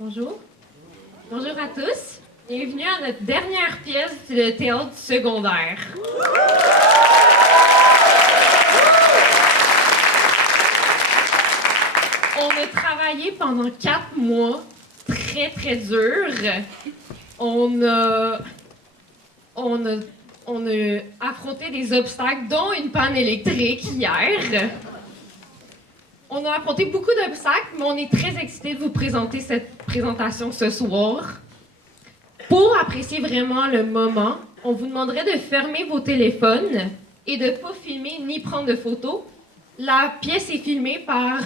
Bonjour. Bonjour à tous. Bienvenue à notre dernière pièce de théâtre secondaire. On a travaillé pendant 4 mois, très très dur. On a affronté des obstacles, dont une panne électrique hier. On a affronté beaucoup d'obstacles, mais on est très excités de vous présenter cette présentation ce soir. Pour apprécier vraiment le moment, on vous demanderait de fermer vos téléphones et de ne pas filmer ni prendre de photos. La pièce est filmée par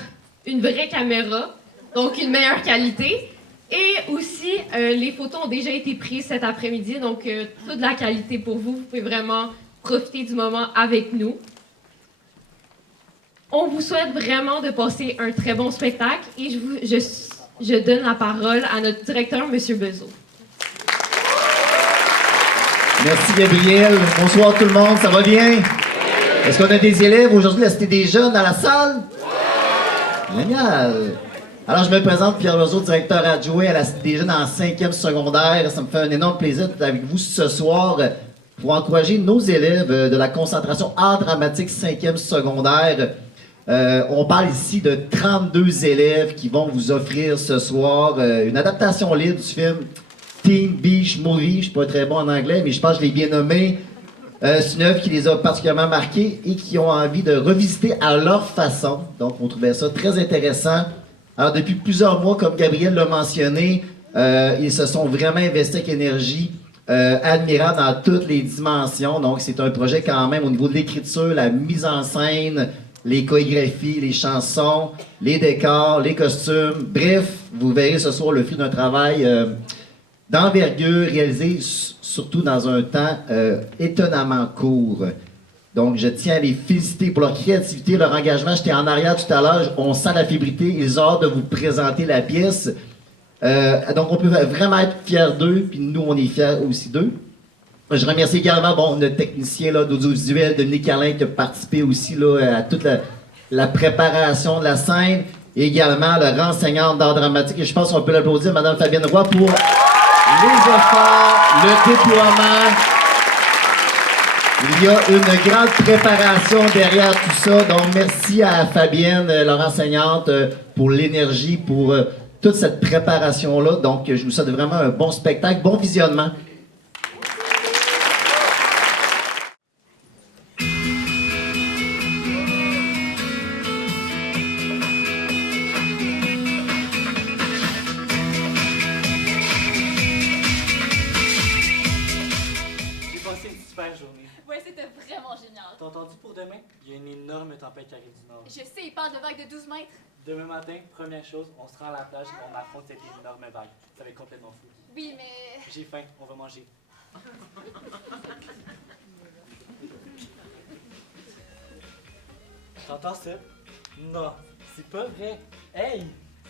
une vraie caméra, donc une meilleure qualité. Et aussi, les photos ont déjà été prises cet après-midi, donc toute la qualité pour vous. Vous pouvez vraiment profiter du moment avec nous. On vous souhaite vraiment de passer un très bon spectacle et je donne la parole à notre directeur, M. Bezeau. Merci Gabriel. Bonsoir tout le monde, ça va bien? Est-ce qu'on a des élèves aujourd'hui de la Cité des Jeunes dans la salle? Génial! Alors je me présente, Pierre Bezeau, directeur adjoint à la Cité des Jeunes en 5e secondaire. Ça me fait un énorme plaisir d'être avec vous ce soir pour encourager nos élèves de la concentration art dramatique 5e secondaire. On parle ici de 32 élèves qui vont vous offrir ce soir une adaptation libre du film Teen Beach Movie. Je suis pas très bon en anglais, mais je pense que je l'ai bien nommé. C'est une œuvre qui les a particulièrement marqués et qui ont envie de revisiter à leur façon. Donc, on trouvait ça très intéressant. Alors, depuis plusieurs mois, comme Gabriel l'a mentionné, ils se sont vraiment investis avec énergie, admirable dans toutes les dimensions. Donc, c'est un projet quand même au niveau de l'écriture, la mise en scène, les chorégraphies, les chansons, les décors, les costumes. Bref, vous verrez ce soir le fruit d'un travail d'envergure réalisé surtout dans un temps étonnamment court. Donc, je tiens à les féliciter pour leur créativité, leur engagement. J'étais en arrière tout à l'heure, on sent la fébrilité. Ils ont hâte de vous présenter la pièce. Donc, on peut vraiment être fiers d'eux, puis nous, on est fiers aussi d'eux. Je remercie également notre technicien d'audiovisuel, Dominique Carlin, qui a participé aussi là, à toute la préparation de la scène, et également le renseignant d'art dramatique. Et je pense qu'on peut l'applaudir, Mme Fabienne Roy, pour les efforts, le déploiement. Il y a une grande préparation derrière tout ça. Donc, merci à Fabienne, leur enseignante, pour l'énergie, pour toute cette préparation-là. Donc, je vous souhaite vraiment un bon spectacle, bon visionnement. T'as entendu pour demain? Il y a une énorme tempête qui arrive du nord. Je sais, il parle de vagues de 12 mètres. Demain matin, première chose, on se rend à la plage et on affronte cette énorme vague. Ça va être complètement fou. Oui, mais... J'ai faim, on va manger. T'entends ça? Non, c'est pas vrai. Hey!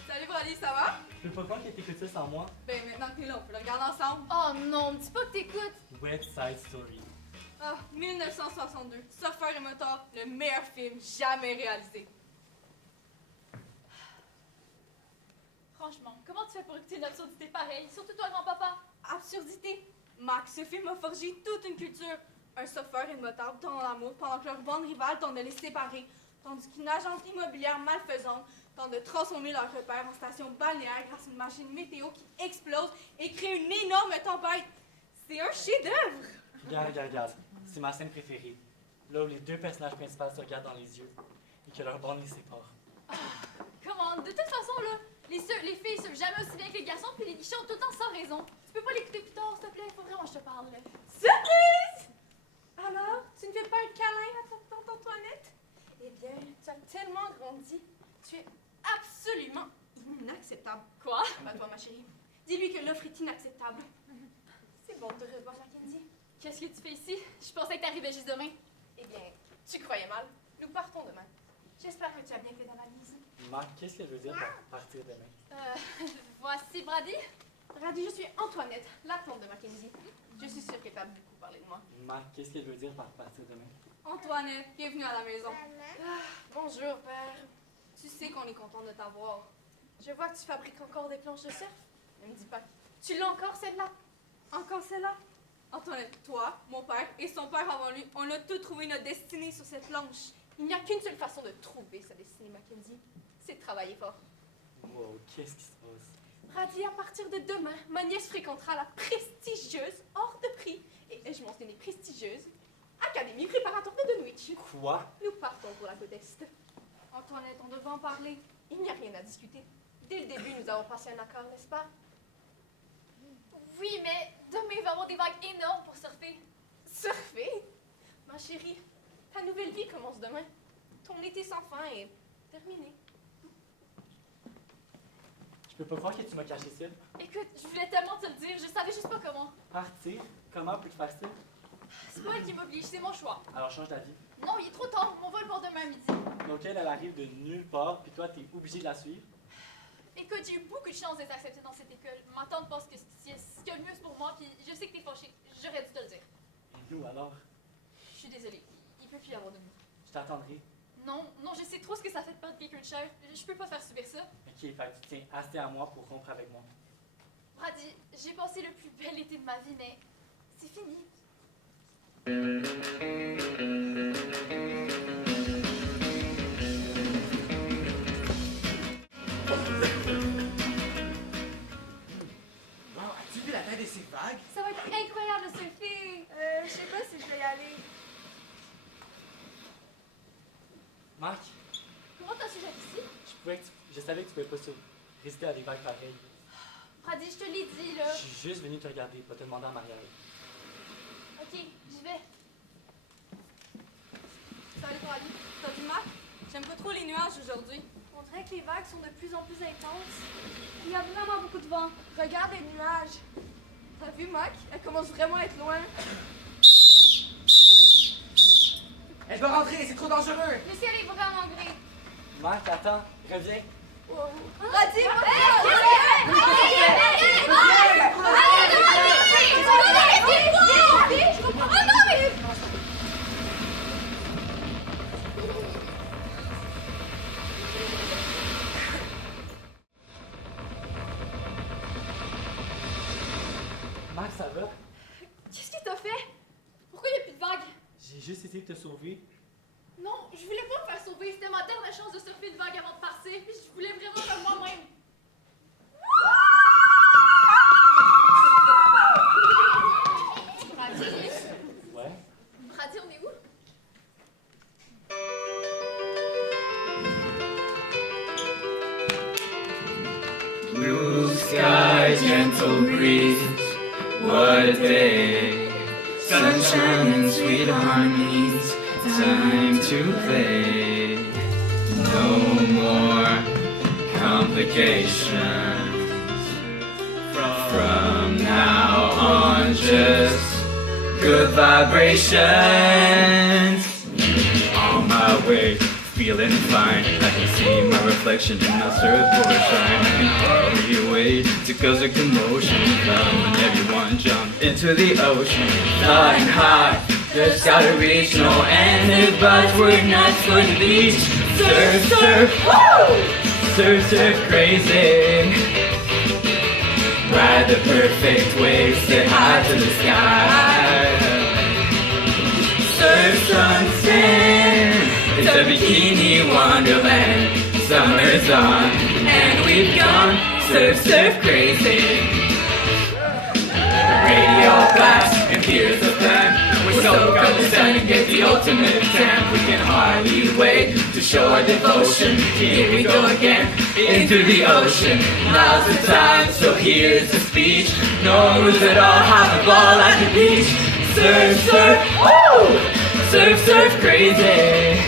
Salut Brady, ça va? Je peux pas croire que t'écoutes ça sans moi. Ben maintenant que t'es là, on peut le regarder ensemble. Oh non, dis pas que t'écoutes. West Side Story. Ah, 1962, Surfeur et Moteur, le meilleur film jamais réalisé. Franchement, comment tu fais pour écouter une absurdité pareille? Surtout toi, grand-papa. Absurdité. Max, ce film a forgé toute une culture. Un surfeur et une motard tombent en amour pendant que leur bande rivale tente de les séparer, tandis qu'une agence immobilière malfaisante tente de transformer leur repère en station balnéaire grâce à une machine météo qui explose et crée une énorme tempête. C'est un chef-d'œuvre. Regarde. C'est ma scène préférée. Là où les deux personnages principaux se regardent dans les yeux et que leur bande les sépare. Comment? De toute façon, là, les filles savent jamais aussi bien que les garçons, puis les chantent tout le temps sans raison. Tu peux pas l'écouter plus tard, s'il te plaît? Faut vraiment que je te parle, là. Surprise! Alors, tu ne fais pas un câlin à ta tante Antoinette? Eh bien, tu as tellement grandi. Tu es absolument inacceptable. Quoi? Bah toi, ma chérie. Dis-lui que l'offre est inacceptable. C'est bon de te revoir, Mackenzie. Qu'est-ce que tu fais ici? Je pensais que t'arrivais juste demain. Eh bien, tu croyais mal. Nous partons demain. J'espère que tu as bien fait ta valise. Marc, qu'est-ce que je veux dire par partir demain? Voici Brady. Brady, je suis Antoinette, la tante de Mackenzie. Je suis sûre que tu as beaucoup parlé de moi. Marc, qu'est-ce que je veux dire par partir demain? Antoinette, bienvenue à la maison. Bonjour, père. Tu sais qu'on est content de t'avoir. Je vois que tu fabriques encore des planches de surf. Elle me dit pas. Tu l'as encore, celle-là? Encore celle-là? Antoinette, toi, mon père et son père avant lui, on a tous trouvé notre destinée sur cette planche. Il n'y a qu'une seule façon de trouver sa destinée, Mackenzie. C'est de travailler fort. Wow, qu'est-ce qui se passe? Brady, à partir de demain, ma nièce fréquentera la prestigieuse, hors de prix, et ai-je mentionné prestigieuse, Académie préparatoire de Dunwich. Quoi? Nous partons pour la côte Est. Antoinette, on devait en parler. Il n'y a rien à discuter. Dès le début, nous avons passé un accord, n'est-ce pas? Oui, mais demain, il va y avoir des vagues énormes pour surfer. Surfer? Ma chérie, ta nouvelle vie commence demain. Ton été sans fin est terminé. Je peux pas croire que tu m'as caché ça. Écoute, je voulais tellement te le dire, je savais juste pas comment. Partir? Comment peux-tu faire ça? C'est pas elle qui m'oblige, c'est mon choix. Alors change d'avis. Non, il est trop tard, mon vol part demain à midi. Donc elle arrive de nulle part, puis toi, t'es obligé de la suivre. Écoute, j'ai eu beaucoup de chance d'être acceptée dans cette école. Ma tante pense que ce que le mieux c'est pour moi, puis je sais que t'es fâchée. J'aurais dû te le dire. Et nous, alors? Je suis désolée, il peut plus y avoir de nous. Je t'attendrai. Non, je sais trop ce que ça fait de perdre quelqu'un de cher. Je peux pas faire subir ça. Ok, fait que tu tiens assez à moi pour rompre avec moi. Brady, j'ai passé le plus bel été de ma vie, mais c'est fini. Wow, as-tu vu la taille de ces vagues? Ça va être incroyable de surfer. Je sais pas si je vais y aller. Marc, Comment t'as su j'habite ici? je savais que tu pouvais pas résister à des vagues pareilles. Brady, je te l'ai dit, là. Je suis juste venu te regarder, pas te demander en mariage. Ok, j'y vais. Salut, Brady. T'as vu, Marc? J'aime pas trop les nuages aujourd'hui. On dirait que les vagues sont de plus en plus intenses. Il y a vraiment beaucoup de vent. Regarde les nuages. T'as vu, Mac? Elle commence vraiment à être loin. Elle doit rentrer, c'est trop dangereux! Le ciel est vraiment gris. Marc, attends, reviens. Brady, Marc, ça va? Qu'est-ce que t'as fait? Pourquoi il n'y a plus de vagues? J'ai juste essayé de te sauver. Non, je voulais pas me faire sauver. C'était ma dernière chance de surfer une vague avant de partir. Puis je voulais vraiment faire moi-même. Brady, Ouais? Brady, on est où? Blue sky, gentle breeze, what a day. Sunshine and sweet harmonies, time to play. No more complications. From now on, just good vibrations. On my way, feeling fine. I can see my reflection in the surfboard shine. I can hardly wait to cause a commotion. Come and everyone jump into the ocean. Flying high, just gotta reach no end. But we're not for the beach. Surf, surf, woo! Surf, surf, crazy. Ride the perfect wave, say hi to the sky. Surf, sunset. It's a bikini wonderland. Summer's on, and we've gone surf, surf crazy. Radio blast, and here's the plan. We soak up the sun and get the ultimate tan. We can hardly wait to show our devotion. Here we go again, into the ocean. Now's the time, so here's the speech. No rules at all, have a ball at the beach. Surf, surf, woo! Surf, surf crazy.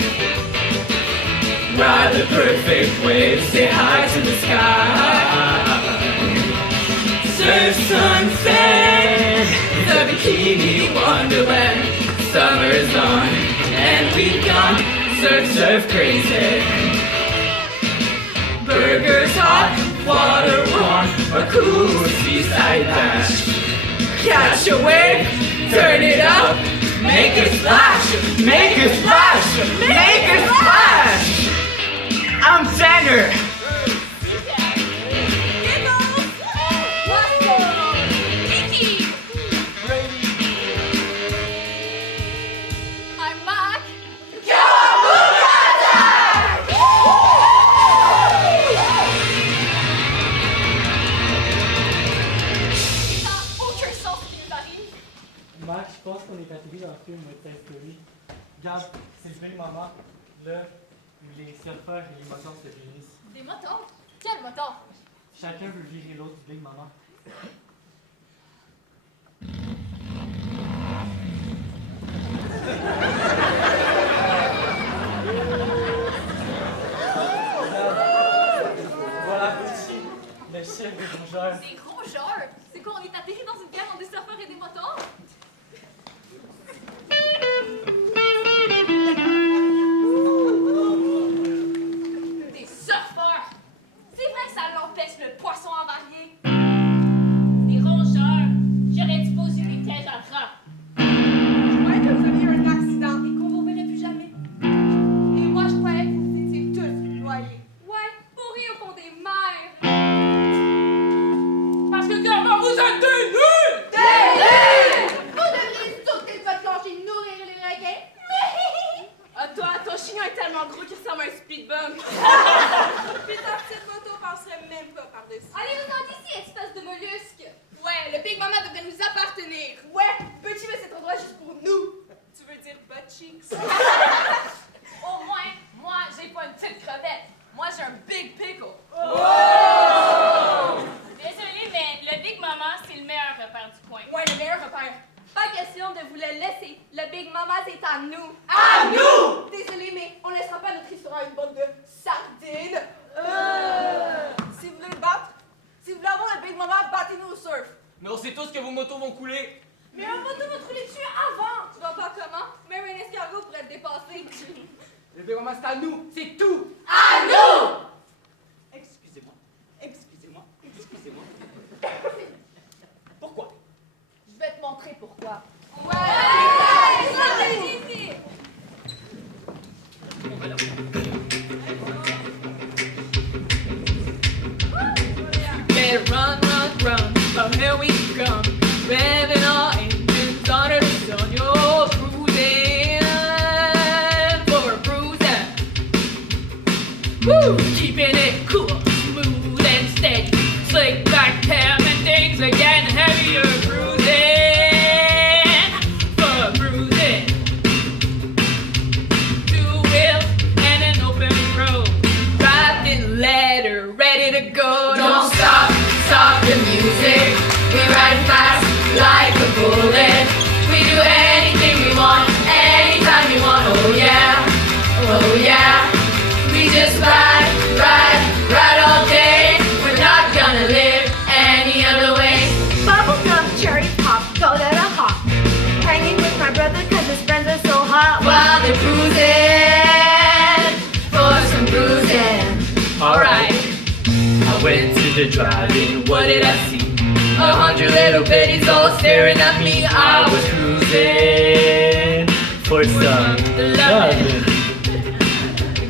Ride the perfect wave, say hi to the sky. Surf sunset, it's a bikini wonderland. Summer's on, and we've gone surf, surf crazy. Burgers hot, water warm, a cool seaside bash. Catch a wave, turn it up, make a splash, make a splash, make a splash. I'm Tanner. Là, les surfeurs et les moteurs se réunissent. Des motons? Quel moton? Chacun veut virer l'autre du Big Mama. Voilà Gucci, le chef des rongeurs. Des rongeurs? C'est quoi, on est atterri dans une guerre entre des surfeurs et des motons? Des surfeurs? C'est vrai que ça l'empêche le poisson avarié. Des rongeurs. J'aurais dû poser des pièges à rats. Je croyais que vous aviez eu un accident et qu'on vous verrait plus jamais. Et moi, je croyais que vous étiez tous noyés. Ouais, pourris au fond des mers. Parce que comment vous êtes des nuls! Vous devriez sauter de votre plancher et nourrir les requins. Ah, toi, ton chignon est tellement gros qu'il ressemble à un speed bump. Puis ta petite moto passerait même pas par-dessus. Allez-vous-en d'ici, espèce de mollusque! Ouais, le Big Mama devrait nous appartenir. Ouais, petit mais cet endroit juste pour nous. Tu veux dire butt cheeks? Au moins, moi, j'ai pas une petite crevette. Moi, j'ai un big pickle. Désolée, mais le Big Mama, c'est le meilleur repère du coin. Ouais, le meilleur repère. Pas question de vous le laisser. Le Big Mama, c'est à nous. À nous! Désolé, mais on laissera pas notre restaurant à une bande de sardines. Si vous voulez le battre, si vous voulez avoir le Big Mama, battez-nous au surf. Mais on sait tous que vos motos vont couler. Mais un moto va te rouler dessus avant. Tu vois pas comment? Même un escargot pourrait te dépasser. Le Big Mama, c'est à nous. C'est tout. À nous! Excusez-moi. Excusez-moi. Excusez-moi. Pourquoi? Je vais te montrer pourquoi. Better run, run, run. Oh, here we come. Revving our engines under the sun. You're cruising for a cruising. Woo! Keeping it cool, smooth and steady. Slick back, having things are getting heavier. Cruising for a cruising. Two wheels and an open road. Driving letter, ready to go. Don't stop, stop the music. We ride fast like a bullet. We do anything we want, anytime we want. Oh yeah, oh yeah. We just ride, ride, ride all day. We're not gonna live any other way. Bubblegum, cherry pop, go to the hop. Hanging with my brother cause his friends are so hot. While they're cruising for some cruising. Alright, I went to the drive-in, what did I see? 100 little bitties all staring at me. I was cruising for some loving.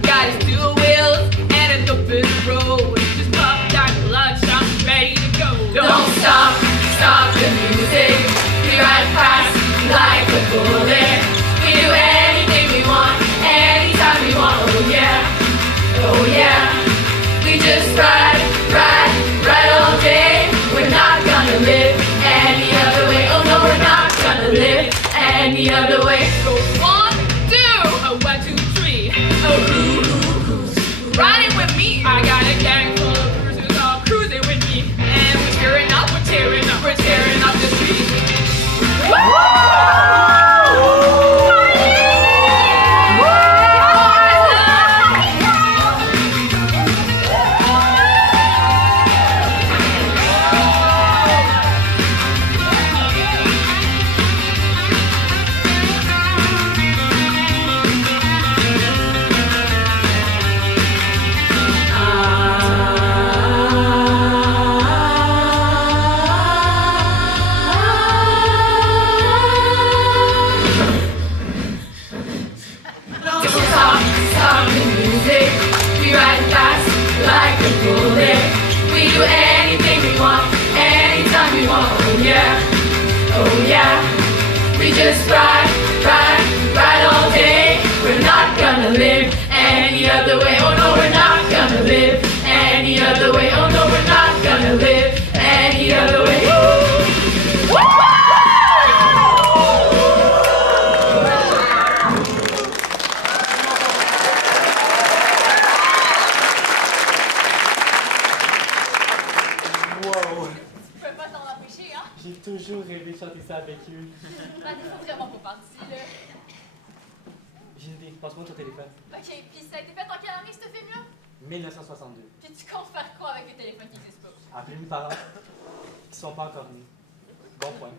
Got his two wheels and an open road. Just popped out lunch, I'm ready to go. Don't stop, stop the music. We ride fast like a bullet. We do anything we want, anytime we want. Oh yeah, oh yeah. We just ride, ride, ride all day. We're not gonna live any other way. Oh no, we're not gonna live any other way. Go 1, 2, oh 1, 2, 3. Oh who's riding with me? I got a gang full of cruisers all cruising with me, and we're tearing up, we're tearing up, we're tearing up the streets. Stop the music. We ride fast like a bullet. We do anything we want, anytime we want. Oh yeah, oh yeah. We just ride, ride, ride all day. We're not gonna live any other way. Oh no, we're not gonna live any other way. Oh no, we're not gonna live any other way. toujours rêvé de chanter ça avec eux. Brady, faut vraiment pas partir, là. J'ai une idée, passe-moi ton téléphone. Ok, pis ça a été fait en quelle année, ce film-là? 1962. Pis tu comptes faire quoi avec les téléphones qui existent pas? Appeler mes parents, qui sont pas encore nés. Bon point.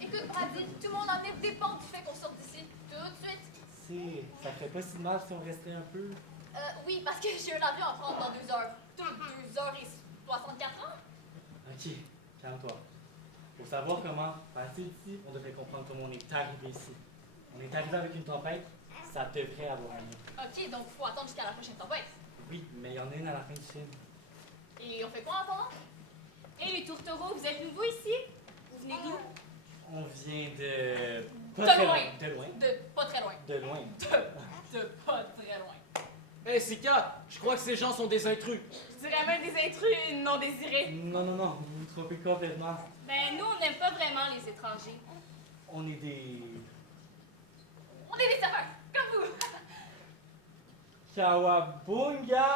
Écoute, Brady, tout le monde en dépend du fait qu'on sorte d'ici tout de suite. Ça ferait pas si mal si on restait un peu. Oui, parce que j'ai un avion à prendre dans 2 heures. 2 heures et 64 ans? Ok, calme-toi. Pour savoir comment passer ici, on devrait comprendre comment on est arrivé ici. On est arrivé avec une tempête, ça devrait avoir un lien. Ok, donc faut attendre jusqu'à la prochaine tempête. Oui, mais il y en a une à la fin du film. Et on fait quoi en attendant? Et les tourtereaux, vous êtes nouveaux ici? Vous venez d'où? On vient de... De très loin. De loin. De pas très loin. De loin. De pas très loin. Hé, Sika, je crois que ces gens sont des intrus. Je dirais même des intrus non désirés. Non, vous vous trompez complètement. Ben, nous, on n'aime pas vraiment les étrangers. On est des... On est des surfeurs, comme vous. Kawabunga!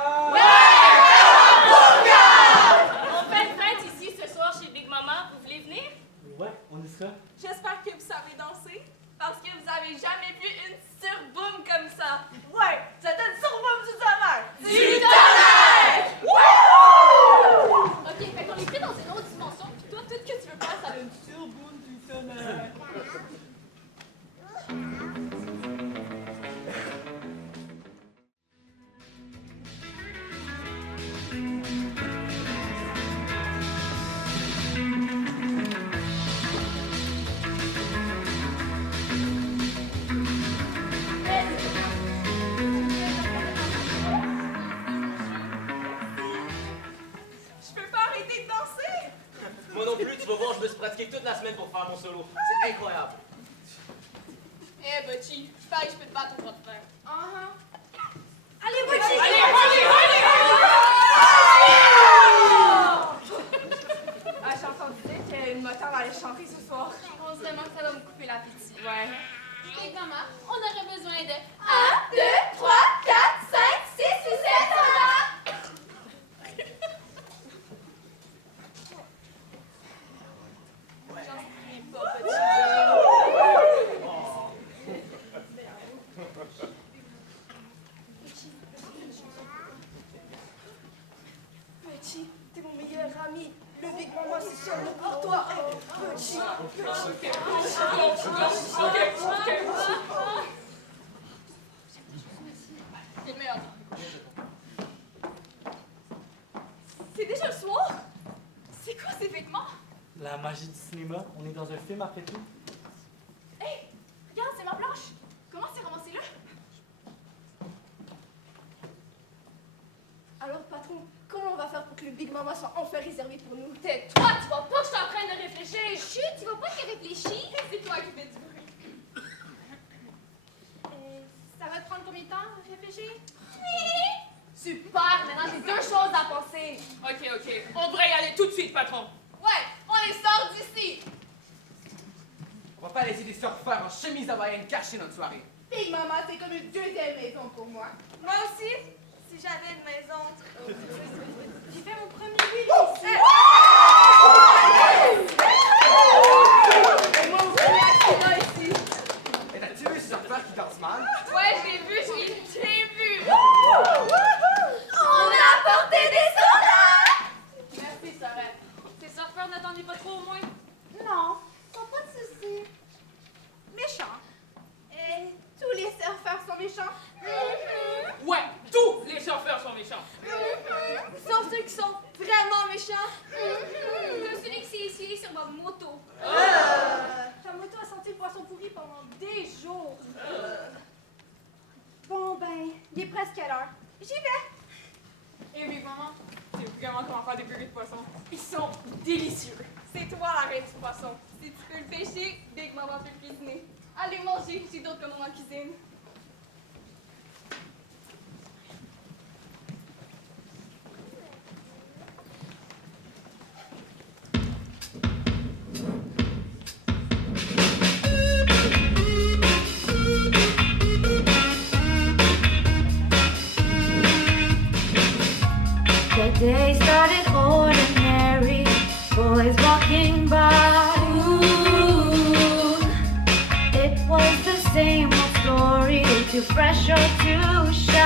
On fait une fête ici ce soir chez Big Mama. Vous voulez venir? Ouais, on y sera. J'espère que vous savez danser, parce que vous avez jamais vu une surboom comme ça. Ouais, c'était une surboom du tonnerre. Du tonnerre! Ok, fait qu'on est pris dans une autre dimension, pis toi, tout ce que tu veux faire, ça a une surboom du tonnerre. Je peux pas arrêter de danser. Moi non plus, tu vas voir, je me suis pratiqué toute la semaine pour faire mon solo. C'est incroyable. Eh, Butchie, je parie que je peux te battre au bras de fer. Allez, Butchie! Ah, j'ai entendu dire qu'une moteur allait chanter ce soir. Je pense vraiment que ça va me couper l'appétit. Ouais. Et maman, on aurait besoin de 1, 2, 3, 4, 5, 6 ou 7 Petit, t'es mon meilleur ami. Le Big Mama, c'est seulement pour toi. Petit, T'es le meilleur. C'est déjà le soir? C'est quoi ces vêtements? La magie du cinéma, on est dans un film après tout. Hey, regarde, c'est ma planche. Comment c'est ramassé là? Alors, patron, comment on va faire pour que le Big Mama soit enfin réservé pour nous? Tais-toi, tu vois pas que je suis en train de réfléchir. Chut, tu vois pas qu'il réfléchit? C'est toi qui fais du bruit. Ça va te prendre combien de temps à réfléchir? Super, maintenant j'ai 2 choses à penser. Ok. On devrait y aller tout de suite, patron. Ouais, on les sort d'ici. On va pas laisser des surfeurs en chemise hawaïenne cacher notre soirée. Big Mama, c'est comme une deuxième maison pour moi. Moi aussi, si j'avais une maison. J'ai fait mon premier wheel ici. Et moi aussi, accident ici. Et t'as-tu vu ce surfeur qui danse mal? Ouais, je l'ai vu. On a apporté des sodas! Merci, Sorette. Tes surfeurs n'attendaient pas trop au moins? Non, sans pas de soucis. Méchant. Et tous les surfeurs sont méchants. Ouais, tous les surfeurs sont méchants. Sauf ceux qui sont vraiment méchants. Comme celui qui s'est essayé sur ma moto. Ta moto a senti le poisson pourri pendant des jours. Bon ben, il est presque à l'heure. J'y vais. Et Big Mama, c'est vraiment comment faire des purées de poisson. Ils sont délicieux. C'est toi la reine du poisson. Si tu peux le pêcher, Big Mama peut le cuisiner. Allez manger, j'ai d'autres commandes en cuisine. The day started ordinary, boys walking by. Ooh. too fresh or too shy.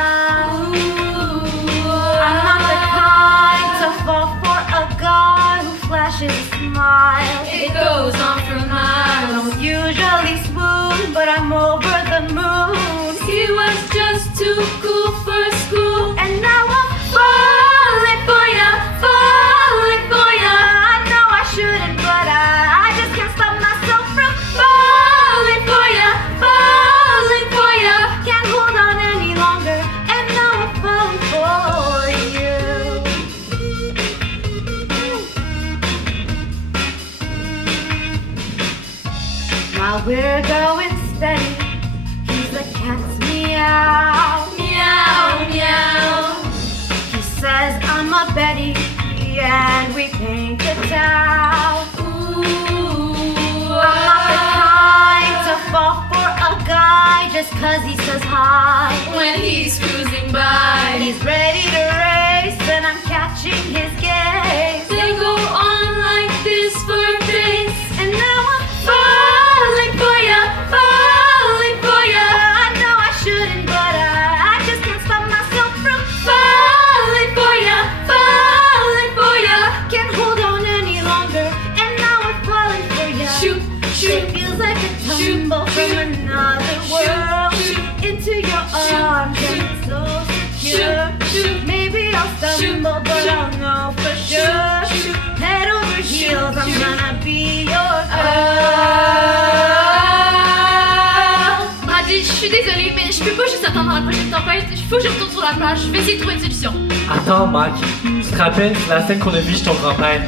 I'm not the kind to fall for a guy who flashes a smile. It goes on for I miles. don't usually spoon, but I'm over the moon. He was just too cool for school. And now I'm falling for ya, falling for ya. I know I shouldn't, but I just can't stop myself from falling for ya, falling for ya. Can't hold on any longer, and now I'm falling for you. Now we're going steady. He's the cat's meow, Meow, meow. he says I'm a Betty, and we paint the town. Ooh, I'm not the kind to fall for a guy just 'cause he says hi. when he's cruising by. He's ready to race, and I'm catching his gaze. They go on like this for days. And now I'm falling for ya, falling for ya. I know I shouldn't, but I just can't stop myself from falling for ya, falling for ya. Can't hold on any longer, and now I'm falling for ya. Shoot, shoot, It feels like a shoot, tumble from shoot, another world into your arms, and it's so secure. shoot, Maybe I'll stumble, but I'll know for sure. Head over heels, I'm gonna be your girl. Brady, je suis désolée, mais je peux pas juste attendre la prochaine tempête. Il faut que je retourne sur la plage. Je vais essayer de trouver une solution. Attends, Mac. Tu te rappelles, c'est la scène qu'on a vue chez ton grand-père.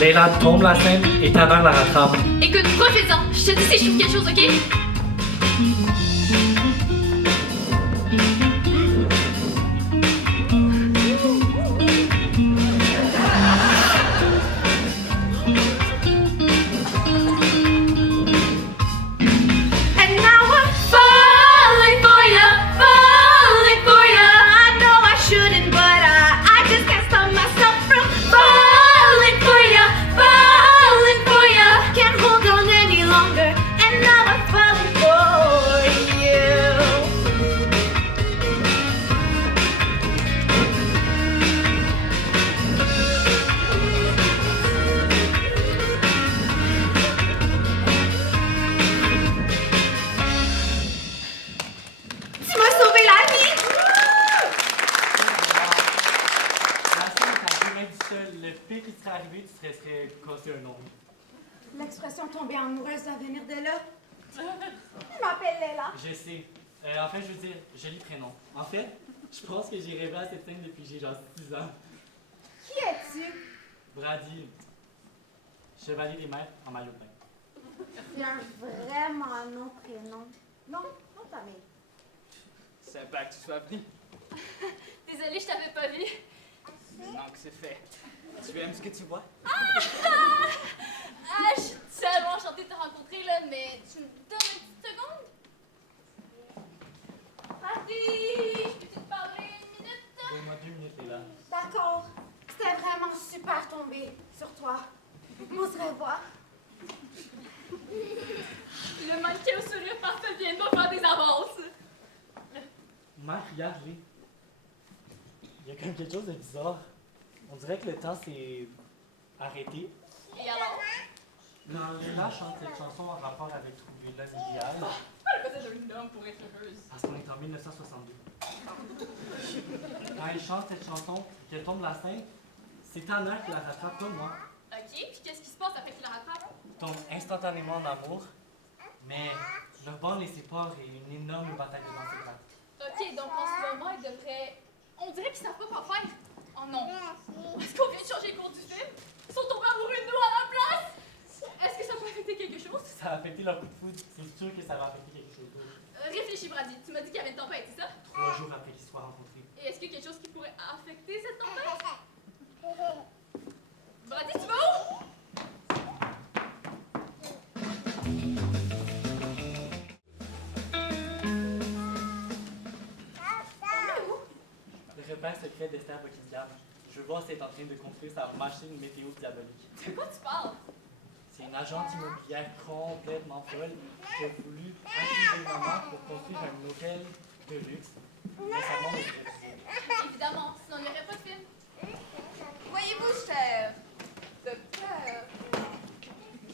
Leila tombe la scène et ta mère la rattrape. Écoute, profite-en. Je te dis si je trouve quelque chose, ok? And now I'm falling for ya, falling for ya. I know I shouldn't, but I just can't stop myself from falling for ya, falling for ya. Can't hold on any longer, and now I'm falling for you. Tu m'as sauvé la vie! La scène est arrivée du seul. Le pire qui serait arrivé, tu serais cassé un ongle. L'expression tomber amoureuse doit venir de là. Je m'appelle Leila. Je sais. En fait, je veux dire, joli prénom. En fait, je pense que j'ai rêvé à cette scène depuis que j'ai genre 6 ans. Qui es-tu? Brady, chevalier des mers en maillot de bain. C'est un vraiment nom prénom. Non, non, ta mère. Sympa que tu sois venu. Désolée, je t'avais pas vu. Maintenant que c'est fait. Tu aimes ce que tu vois? Ah, je suis tellement enchantée de te rencontrer, là, mais tu me donnes une petite seconde? Marty, je peux te parler une minute? Donne-moi 2 minutes, Leila. D'accord. C'était vraiment super tombé sur toi. On se revoit. Le mannequin au sourire parfait vient de me faire des avances. Mac, regarde-les. Il y a quand même quelque chose de bizarre. On dirait que le temps s'est arrêté. Et alors? Non, Leila chante cette chanson en rapport avec trouver l'homme idéal. Pas le besoin d'un homme pour être heureuse. Parce qu'on est en 1962. Quand elle chante cette chanson et qu'elle tombe la scène, c'est ta mère qui la rattrape, pas moi. Ok, puis qu'est-ce qui se passe après qu'il la rattrape? Tombe instantanément en amour, mais leur bande les sépare et une énorme bataille devant ses bras. Ok, donc en ce moment, ils devraient. On dirait qu'ils savent pas quoi faire. Oh non. Est-ce qu'on vient de changer le cours du film? Ils sont tombés amoureux de nous à la place? Est-ce que ça peut affecter quelque chose? Ça a affecté leur coup de foudre, c'est sûr que ça va affecter quelque chose d'autre. Réfléchis, Brady. Tu m'as dit qu'il y avait une tempête, c'est ça? 3 jours après qu'ils soient rencontrés. Et est-ce qu'il y a quelque chose qui pourrait affecter cette tempête? Brady, tu vas où? Le repère secret d'Esther Buckingham. Je veux voir si elle est en train de construire sa machine météo diabolique. De quoi tu parles? C'est une agente immobilière complètement folle qui a voulu accuser maman pour construire un hôtel de luxe, mais ça montre des vrais bijoux. Évidemment, sinon il n'y aurait pas de film. Voyez-vous, cher docteur,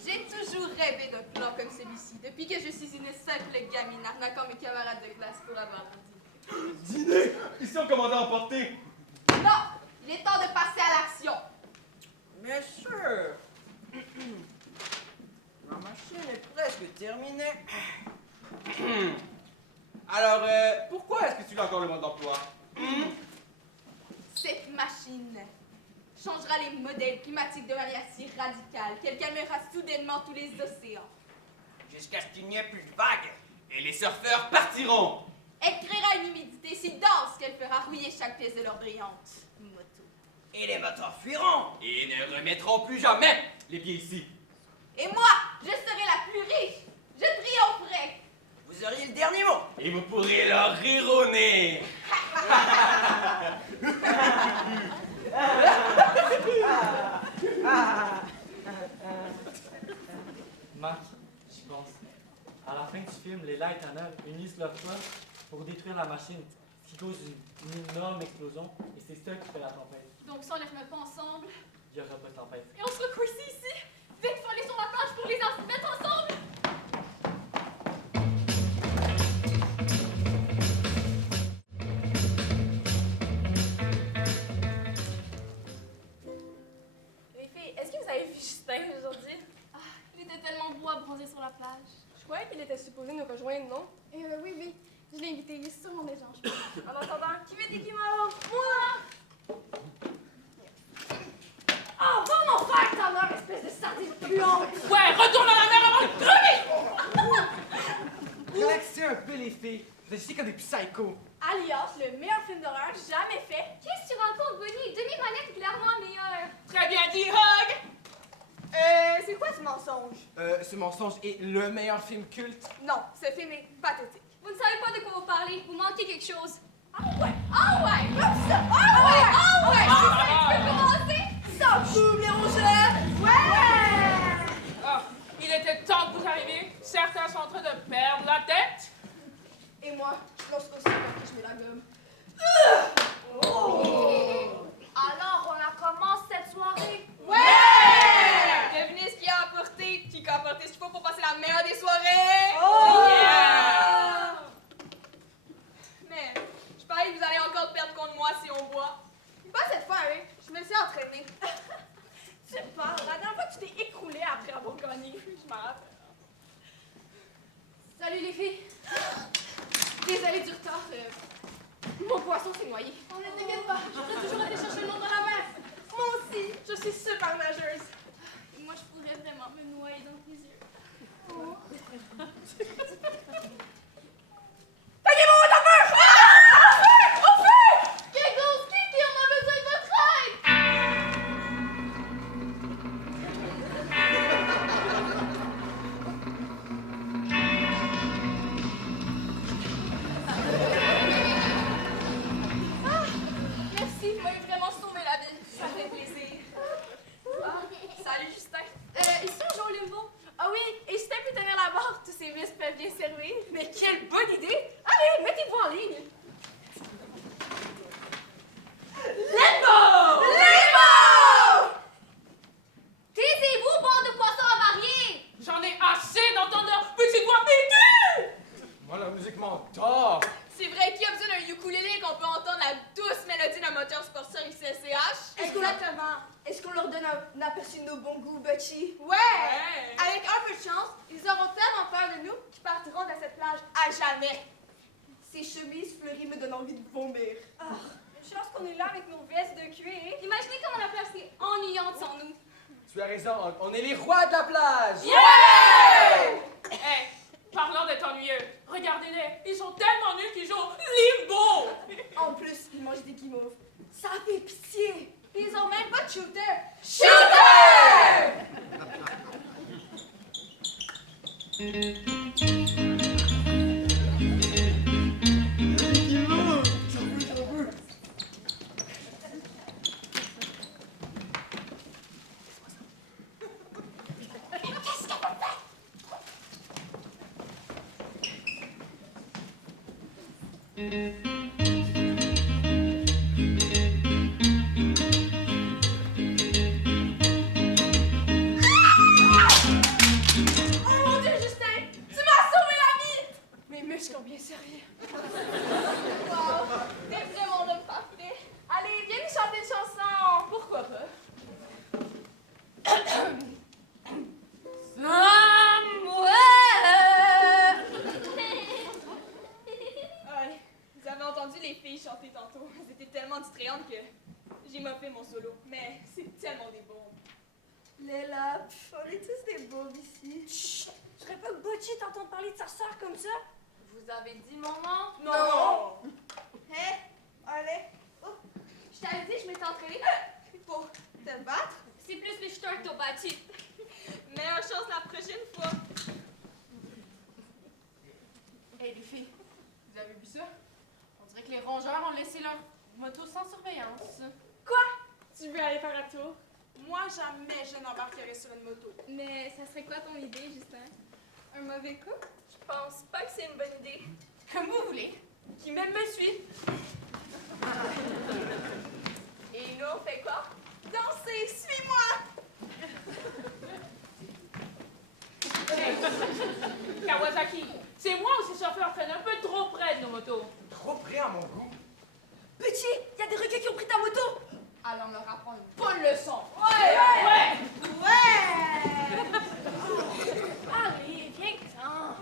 j'ai toujours rêvé d'un plan comme celui-ci, depuis que je suis une simple gamine arnaquant mes camarades de classe pour avoir un dîner. Dîner! Ici, on commandait à emporter. Non, il est temps de passer à l'action. Bien sûr. Ma machine est presque terminée. Alors, pourquoi est-ce que tu as encore le mode d'emploi? Cette machine changera les modèles climatiques de manière si radicale qu'elle calmera soudainement tous les océans. Jusqu'à ce qu'il n'y ait plus de vagues. Et les surfeurs partiront. Elle créera une humidité si dense qu'elle fera rouiller chaque pièce de leur brillante moto. Et les moteurs fuiront. Et ne remettront plus jamais les pieds ici. Et moi, je serai la plus riche. Je triompherai. Vous auriez le dernier mot. Et vous pourrez leur rire au nez. Mac, j'y pense. À la fin du film, les Light and Earth unissent leurs forces pour détruire la machine, ce qui cause une énorme explosion, et c'est ça qui fait la tempête. Donc si on les remet pas ensemble, Il n'y aura pas de tempête. et on se recoince ici, vite, faut aller sur la plage pour les mettre ensemble. Les filles, est-ce que vous avez vu Justin aujourd'hui? Ah, il était tellement beau à bronzer sur la plage. Je croyais qu'il était supposé nous rejoindre, non? Oui, je l'ai invité, il est sur mon échange. En attendant, qui veut des kimos? Moi! Oh, va m'en faire ta mère, espèce de sardine puante! Ouais, retourne à la mer avant de crever! Relaxez un peu, les filles. Vous êtes ici comme des psychos. Alias, le meilleur film d'horreur jamais fait. Qu'est-ce que tu racontes, Bonnie? Demi-manette est clairement meilleure. Très bien dit, Hug! C'est quoi ce mensonge? Ce mensonge est le meilleur film culte. Non, ce film est pathétique. Vous ne savez pas de quoi vous parlez, vous manquez quelque chose. Ah ouais, comme ça! Ah ouais! Tu peux commencer? Ça boum, les rongeurs! Ouais! Ah, il était temps que vous arriviez. Certains sont en train de perdre la tête. Et moi, je lance aussi quand je mets la gomme. Alors, on a commencé cette soirée. Ouais! Devinez ce qu'il a apporté, qui a apporté ce qu'il faut pour passer la meilleure des soirées! Oh! Yeah! Mais, je parie que vous allez encore perdre contre moi si on boit. Pas cette fois, hein? Je me suis entraînée. Tu parles. La dernière fois, tu t'es écroulée après avoir gagné. Je m'en rappelle. Salut les filles. Désolée du retard. Mon poisson s'est noyé. On ne t'inquiète pas, je pourrais toujours aller chercher le nom dans la mer. Moi aussi, je suis super nageuse. Et moi, je pourrais vraiment me noyer dans tes yeux. Oh. Giggles, Kiki, on a besoin de votre aide! Merci, vous m'avez vraiment sauvé la vie. Ça fait plaisir. Ah, salut Justin. Ici, on joue au limbo. Ah oui, et Justin peut tenir la barre. Tous ces muscles peuvent bien servir. Mais quelle bonne idée! Allez, mettez-vous en ligne. Limbo! Limbo! Taisez-vous, bande de poissons avariés! J'en ai assez d'entendre leur petite voix aiguë! Moi, la musique m'endort. C'est vrai qu'il y a besoin d'un ukulélé qu'on peut entendre la douce mélodie d'un moteur sportif ICCH. Exactement. Est-ce qu'on leur donne un aperçu de nos bons goûts, Butchie? Ouais! Avec un peu de chance, ils auront tellement peur de nous qu'ils partiront de cette plage à jamais. Ces chemises fleuries me donnent envie de vomir. Une chance qu'on est là avec nos vestes de cuir. Imaginez comme on a placé ennuyante sans nous. Tu as raison, Hug. On est les rois de la plage. Hey, parlant d'être ennuyeux, regardez-les, ils sont tellement nuls qu'ils jouent limbo! En plus, ils mangent des guimauves. Ça fait pitié. Ils ont même pas de shooter. Thank Oh mon Dieu, Justin! Tu m'as sauvé la vie! Mes muscles ont bien servi. Wow! T'es vraiment l'homme parfait. Allez, viens nous chanter une chanson. Pourquoi pas? Ouais, vous avez entendu les filles chanter tantôt. Elles étaient tellement distrayantes que j'ai moffé mon solo. Mais c'est tellement des bombes. Léla, on est tous des bobs ici. Chut! Je serais pas botché t'entendre parler de sa sœur comme ça? Vous avez dit mon nom? Non! Hé, allez. Oh, Je t'avais dit que je m'étais entraînée. pour te battre? C'est plus les jeteurs qui t'ont battu. Meilleure chance la prochaine fois. Hey les filles, vous avez vu ça? On dirait que les rongeurs ont laissé leur moto sans surveillance. Tu veux aller faire un tour? Moi, jamais je n'embarquerai sur une moto. Mais ça serait quoi ton idée, Justin? Un mauvais coup? Je pense pas que c'est une bonne idée. Comme vous voulez. Qui même me suit. Et nous, on fait quoi? Danser! Suis-moi! Kawasaki, c'est moi ou ces chauffeurs prennent un peu trop près de nos motos? Trop près à mon goût. Petit, y a des requins qui ont pris ta moto! Allons leur apprendre une bonne leçon. Ouais! Allez, viens-t'en.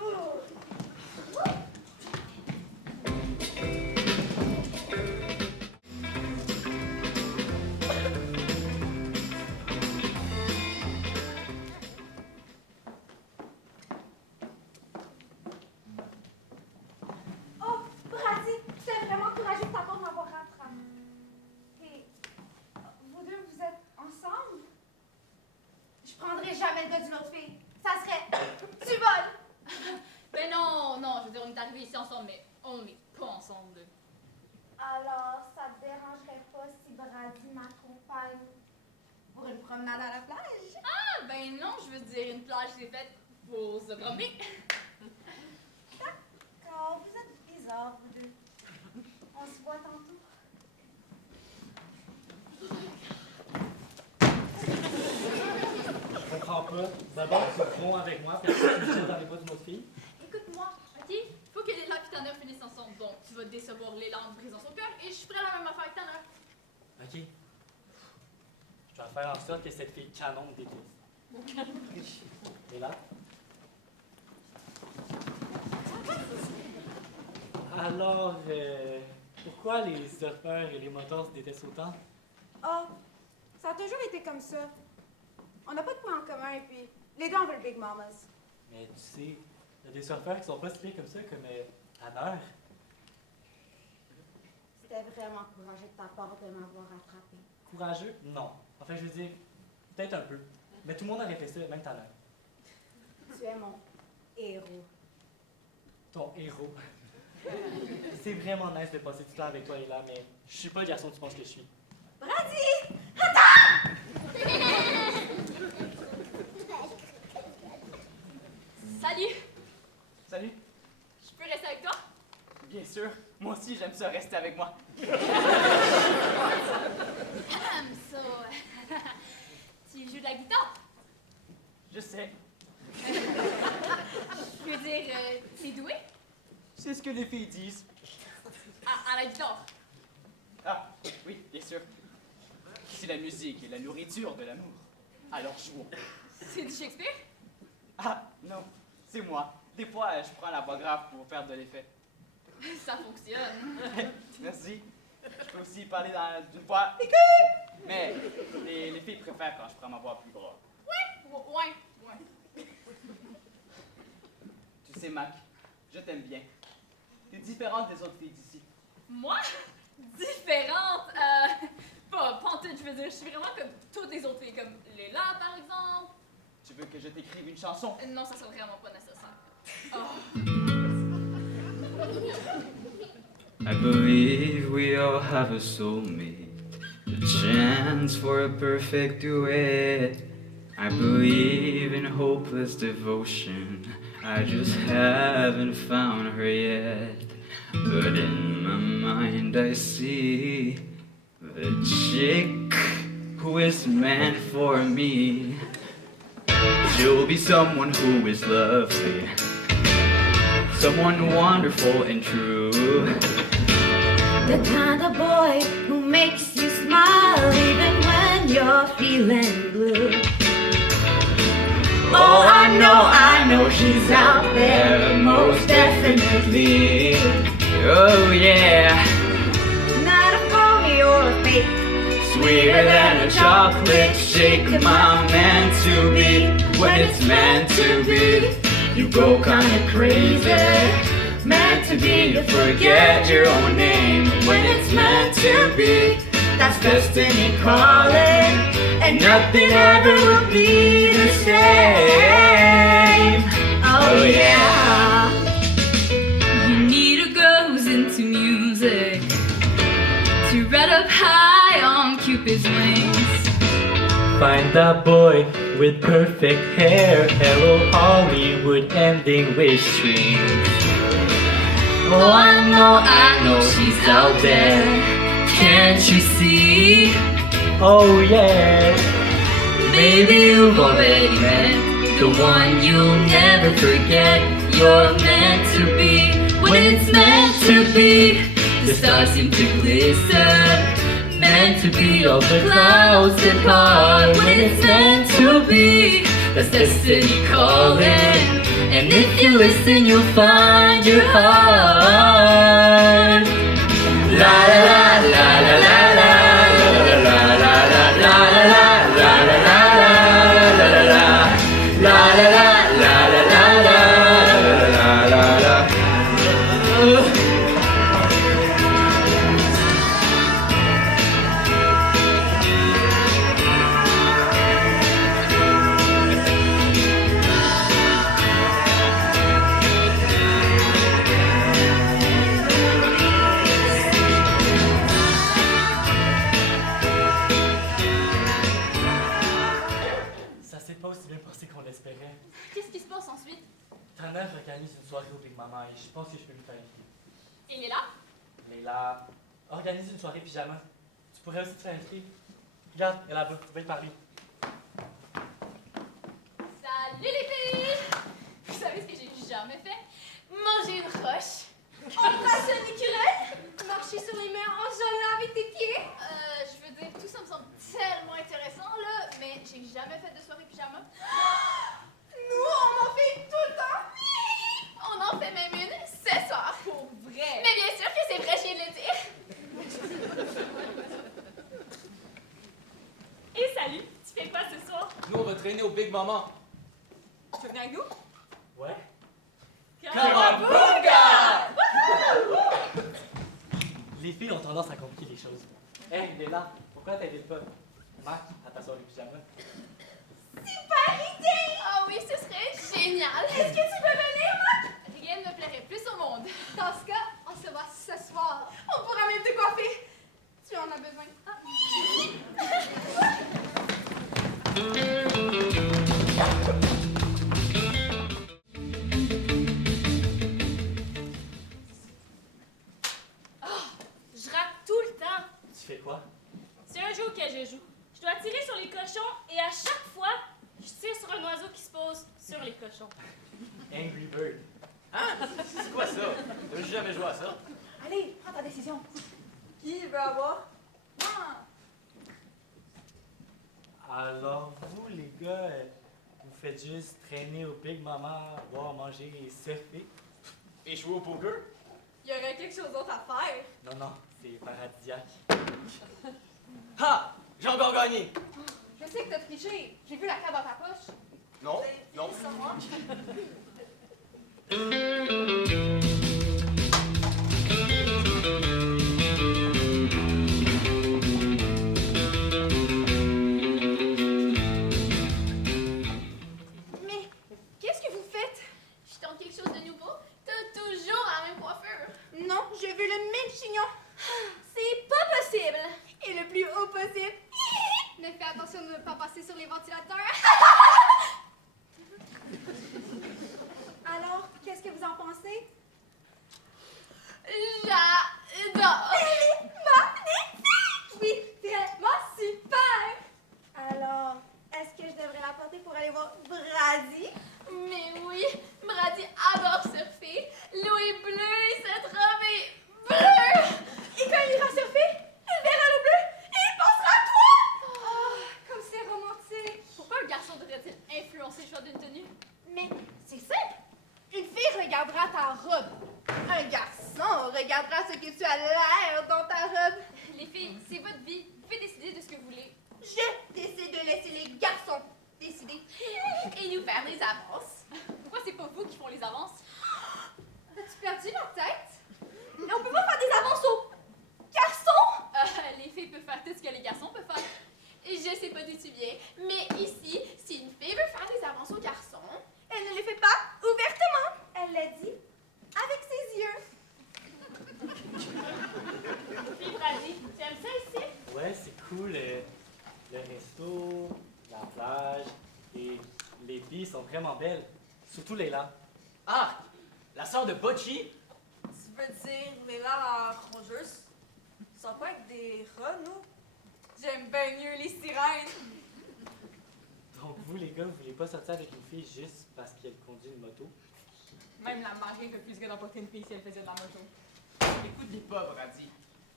Oh, Brady, c'est vraiment courageux de ta part de m'avoir rattrapé. Et vous deux, vous êtes ensemble? Je prendrai jamais le gars d'une autre fille. Ça serait du vol! Ben non, non, je veux dire, on est arrivés ici ensemble, mais on n'est pas ensemble. Alors, ça te dérangerait pas si Brady m'accompagne pour une promenade à la plage? Ah, ben non, je veux dire, une plage c'est faite pour se promener. D'accord, vous êtes bizarres, vous deux. On se voit tantôt. Je comprends pas. D'abord, tu te prends avec moi, puis après, tu me tiens dans les bras d'une autre fille. Écoute-moi, ok? Faut que Léla et Tanner finissent ensemble. Donc, tu vas décevoir Léla en brisant son cœur et je ferai la même affaire avec Tanner. OK. Je vais faire en sorte que cette fille canon me déteste. Et là? Alors, pourquoi les surfeurs et les moteurs se détestent autant? Oh, ça a toujours été comme ça. On n'a pas de points en commun et puis les deux on veut le Big Mamas. Mais tu sais, il y a des surfeurs qui sont pas si pires comme ça, comme Tanner. C'était vraiment courageux de ta part de m'avoir rattrapé. Courageux? Non. Enfin, je veux dire, peut-être un peu. Mais tout le monde aurait fait ça, même Tanner. Tu es mon héros. Ton héros. C'est vraiment nice de passer du temps avec toi, Ella, mais je suis pas le garçon que tu penses que je suis. Brady! Salut! Salut. Je peux rester avec toi? Bien sûr. Moi aussi, j'aime ça rester avec moi. So, tu joues de la guitare? Je sais. Je veux dire, t'es doué? C'est ce que les filles disent. À la guitare. Ah, oui, bien sûr. Si la musique est la nourriture de l'amour, alors jouons. C'est du Shakespeare? Ah, non, c'est moi. Des fois, je prends la voix grave pour faire de l'effet. Ça fonctionne. Merci. Je peux aussi parler d'une voix aiguë. Mais les filles préfèrent quand je prends ma voix plus grave. Ouais. Tu sais, Mac, je t'aime bien. T'es différente des autres filles d'ici. Moi? Différente? Pas en tout, je veux dire, je suis vraiment comme toutes les autres filles, comme Léla, par exemple. Tu veux que je t'écrive une chanson? Non, ça serait vraiment pas nécessaire. Oh. I believe we all have a soulmate, a chance for a perfect duet. I believe in hopeless devotion, I just haven't found her yet. But in my mind I see the chick who is meant for me. She'll be someone who is lovely, someone wonderful and true. The kind of boy who makes you smile even when you're feeling blue. Oh, I know she's out there, most definitely. Oh yeah, Not a phony or a fake. sweeter than a chocolate shake. My meant to be, when it's meant to be, you go kinda crazy. Meant to be, you forget your own name. When it's meant to be, that's destiny calling, and nothing ever will be the same. Oh yeah. You need a girl who's into music to ride up high on Cupid's wings. Find that boy with perfect hair. Hello Hollywood, ending with strings. Oh, I know she's out there. Can't you see? Oh yeah. Maybe you've already met the one you'll never forget. You're meant to be when it's meant to be. The stars seem to glisten. Meant to be all the clouds that part. When it's meant to be, that's destiny calling. And if you listen, you'll find your heart. La la la la la la la la la la la la la la la la la la la. Ça s'est pas aussi bien passé qu'on l'espérait. Qu'est-ce qui se passe ensuite? Tanner organise une soirée au Big Mama et je pense que je peux lui faire écrire. Il est là? Leila, organise une soirée pyjama. Tu pourrais aussi te faire écrire. Regarde, elle est là-bas, tu vas y parler. Salut les filles! Vous savez ce que j'ai jamais fait? Manger une roche. Embrasser un écureuil? Marcher sur les murs en jonglant avec tes pieds? Je veux dire, tout ça me semble tellement intéressant, là, mais j'ai jamais fait de soirée pyjama. Nous, on en fait tout le temps! On en fait même une ce soir. Pour vrai! Mais bien sûr que c'est vrai, je viens de le dire. Et salut, tu fais quoi ce soir? Nous, on va traîner au Big Mama. Tu veux venir avec nous? Ouais? Kawabunga! Les filles ont tendance à compliquer les choses. Hé, Leila, pourquoi t'invites pas Marc à ta soirée pyjama? Super idée! Ah oui, ce serait génial. Est-ce que tu peux venir, Marc? Rien ne me plairait plus au monde. Dans ce cas, on se voit ce soir. On pourra même te coiffer. Tu en as besoin. Je rate tout le temps. Tu fais quoi? C'est un jeu auquel je joue. Je dois tirer sur les cochons et à chaque fois, je tire sur un oiseau qui se pose sur les cochons. Angry Bird. Hein? C'est quoi ça? T'as jamais joué à ça? Allez, prends ta décision. Qui veut avoir? Moi! Alors, vous, les gars, vous faites juste traîner au Big Mama, boire, manger et surfer? Et jouer au poker? Il y aurait quelque chose d'autre à faire. Non, non, c'est paradisiaque. Ha! J'ai encore gagné! Je sais que t'as triché. J'ai vu la carte dans ta poche. Non, non. Sans moi. Mais qu'est-ce que vous faites? Je tente quelque chose de nouveau. T'as toujours la même coiffure. Non, je veux le même chignon. C'est pas possible. Et le plus haut possible. Mais fais attention de ne pas passer sur les ventilateurs. Alors, qu'est-ce que vous en pensez? sais pas d'où tu viens, mais ici, si une fille veut faire des avances aux garçons, Elle ne les fait pas ouvertement. Elle l'a dit avec ses yeux. Puis Brady, tu aimes ça ici? Ouais, c'est cool. Le resto, la plage et les filles sont vraiment belles. Surtout Leila. Ah, la sœur de Bocci? Tu veux dire Léla la rongeuse? Tu sors pas avec des rats, nous? J'aime bien mieux les sirènes. Donc vous, les gars, vous voulez pas sortir avec une fille juste parce qu'elle conduit une moto? Même la marine que plus que d'emporter une fille si elle faisait de la moto. Écoute les pauvres, Brady.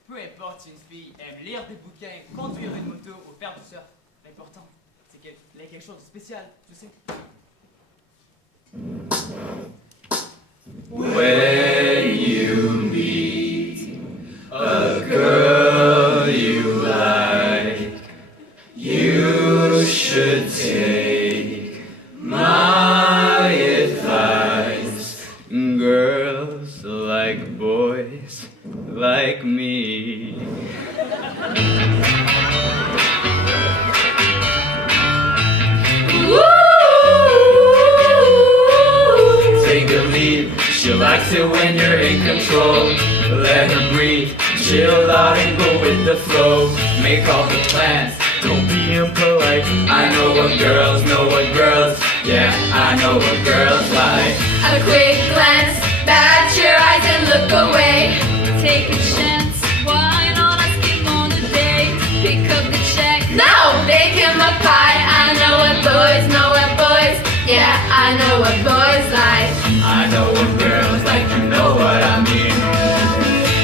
Peu importe si une fille aime lire des bouquins, conduire une moto ou faire du surf, l'important, c'est qu'elle ait quelque chose de spécial, tu sais. When you meet a girl you like, you should take my advice. Girls like boys like me. Take a lead, she likes it when you're in control. Let her breathe, chill out and go with the flow. Make all the plans, don't be impolite. I know what girls, yeah, I know what girls like. A quick glance, bat your eyes and look away. Take a chance, why not ask him on a date? Pick up the check, no, bake him a pie. I know what boys, yeah, I know what boys like. I know what girls like, you know what I mean.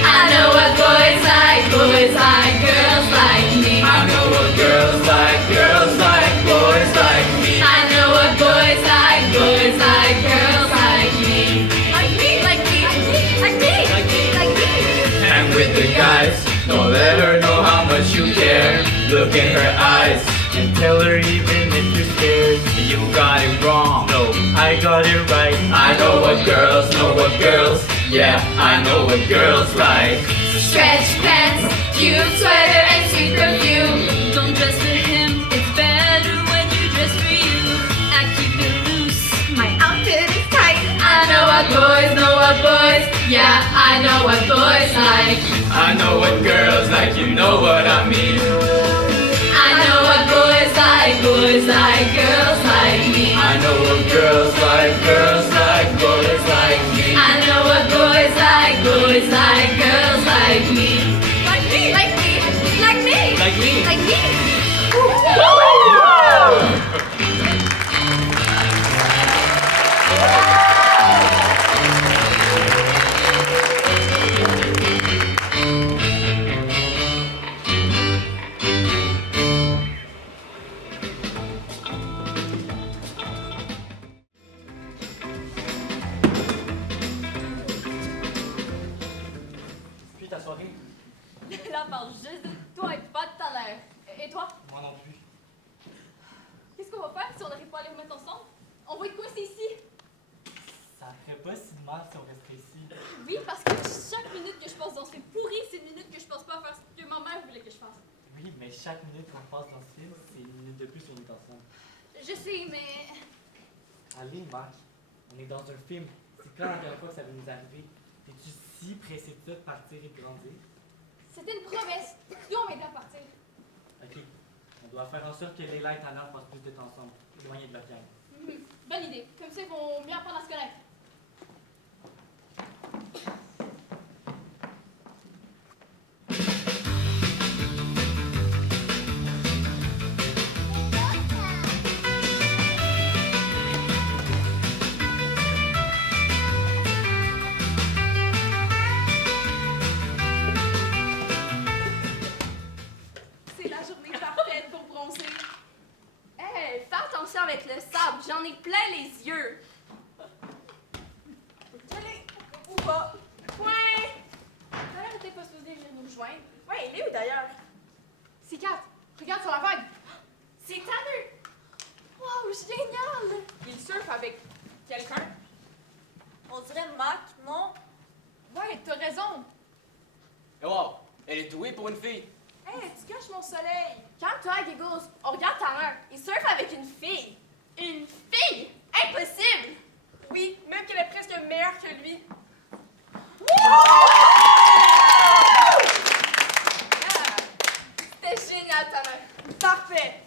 I know what boys like girls like me. I know what girls like boys like me. I know what boys like girls like me. Like me, like me, like me, like me, like me. And with the guys, don't let her know how much you care. Look in her eyes and tell her even if you're scared. You got it wrong, no, I got it right. I know what girls, yeah, I know what girls like. Stretch pants, cute sweater and sweet perfume. Don't dress for him, it's better when you dress for you. I keep it loose, my outfit is tight. I know what boys, yeah, I know what boys like. I know what girls like, you know what I mean. I know what boys like girls like me. I know what girls like boys like me. I know what boys like girls like me. Like me, like me, like me, Like me. like me. Puis ta soirée? Là, parle juste de toi et pas de ta mère. Et toi? Moi non plus. Qu'est-ce qu'on va faire si on n'arrive pas à les remettre ensemble? On va être coincés ici. Ça ferait pas si mal si on restait ici. Oui, parce que chaque minute que je passe dans ce film pourri, c'est une minute que je passe pas à faire ce que ma mère voulait que je fasse. Oui, mais chaque minute qu'on passe dans ce film, c'est une minute de plus qu'on est ensemble. Je sais, mais... Allez, Marc, on est dans un film. C'est quand la dernière fois que ça va nous arriver? Es-tu si pressé de ça de partir et de grandir? C'était une promesse. Tu dois m'aider à partir. Ok, on doit faire en sorte que Leila et Tanner passent plus de temps ensemble, éloignés de leur gang. Bonne idée. Comme ça, ils vont bien apprendre à se connaître. C'est la journée parfaite pour bronzer. Hey, fais attention avec le sable, j'en ai plein les yeux. Je l'ai, ou pas. Ouais. D'ailleurs, t'es pas supposé venir nous rejoindre. Ouais, il est où d'ailleurs? C'est Kat. Regarde sur la vague. C'est Tanner. Wow, génial. Il surfe avec quelqu'un. On dirait Mac, non? Ouais, t'as raison. Wow, elle est douée pour une fille. Hey, tu caches mon soleil. Calme-toi, Giggle. on regarde Tanner. Il surfe avec une fille. Une fille? Impossible! Oui, même qu'elle est presque meilleure que lui. C'était génial, Tanner. Parfait.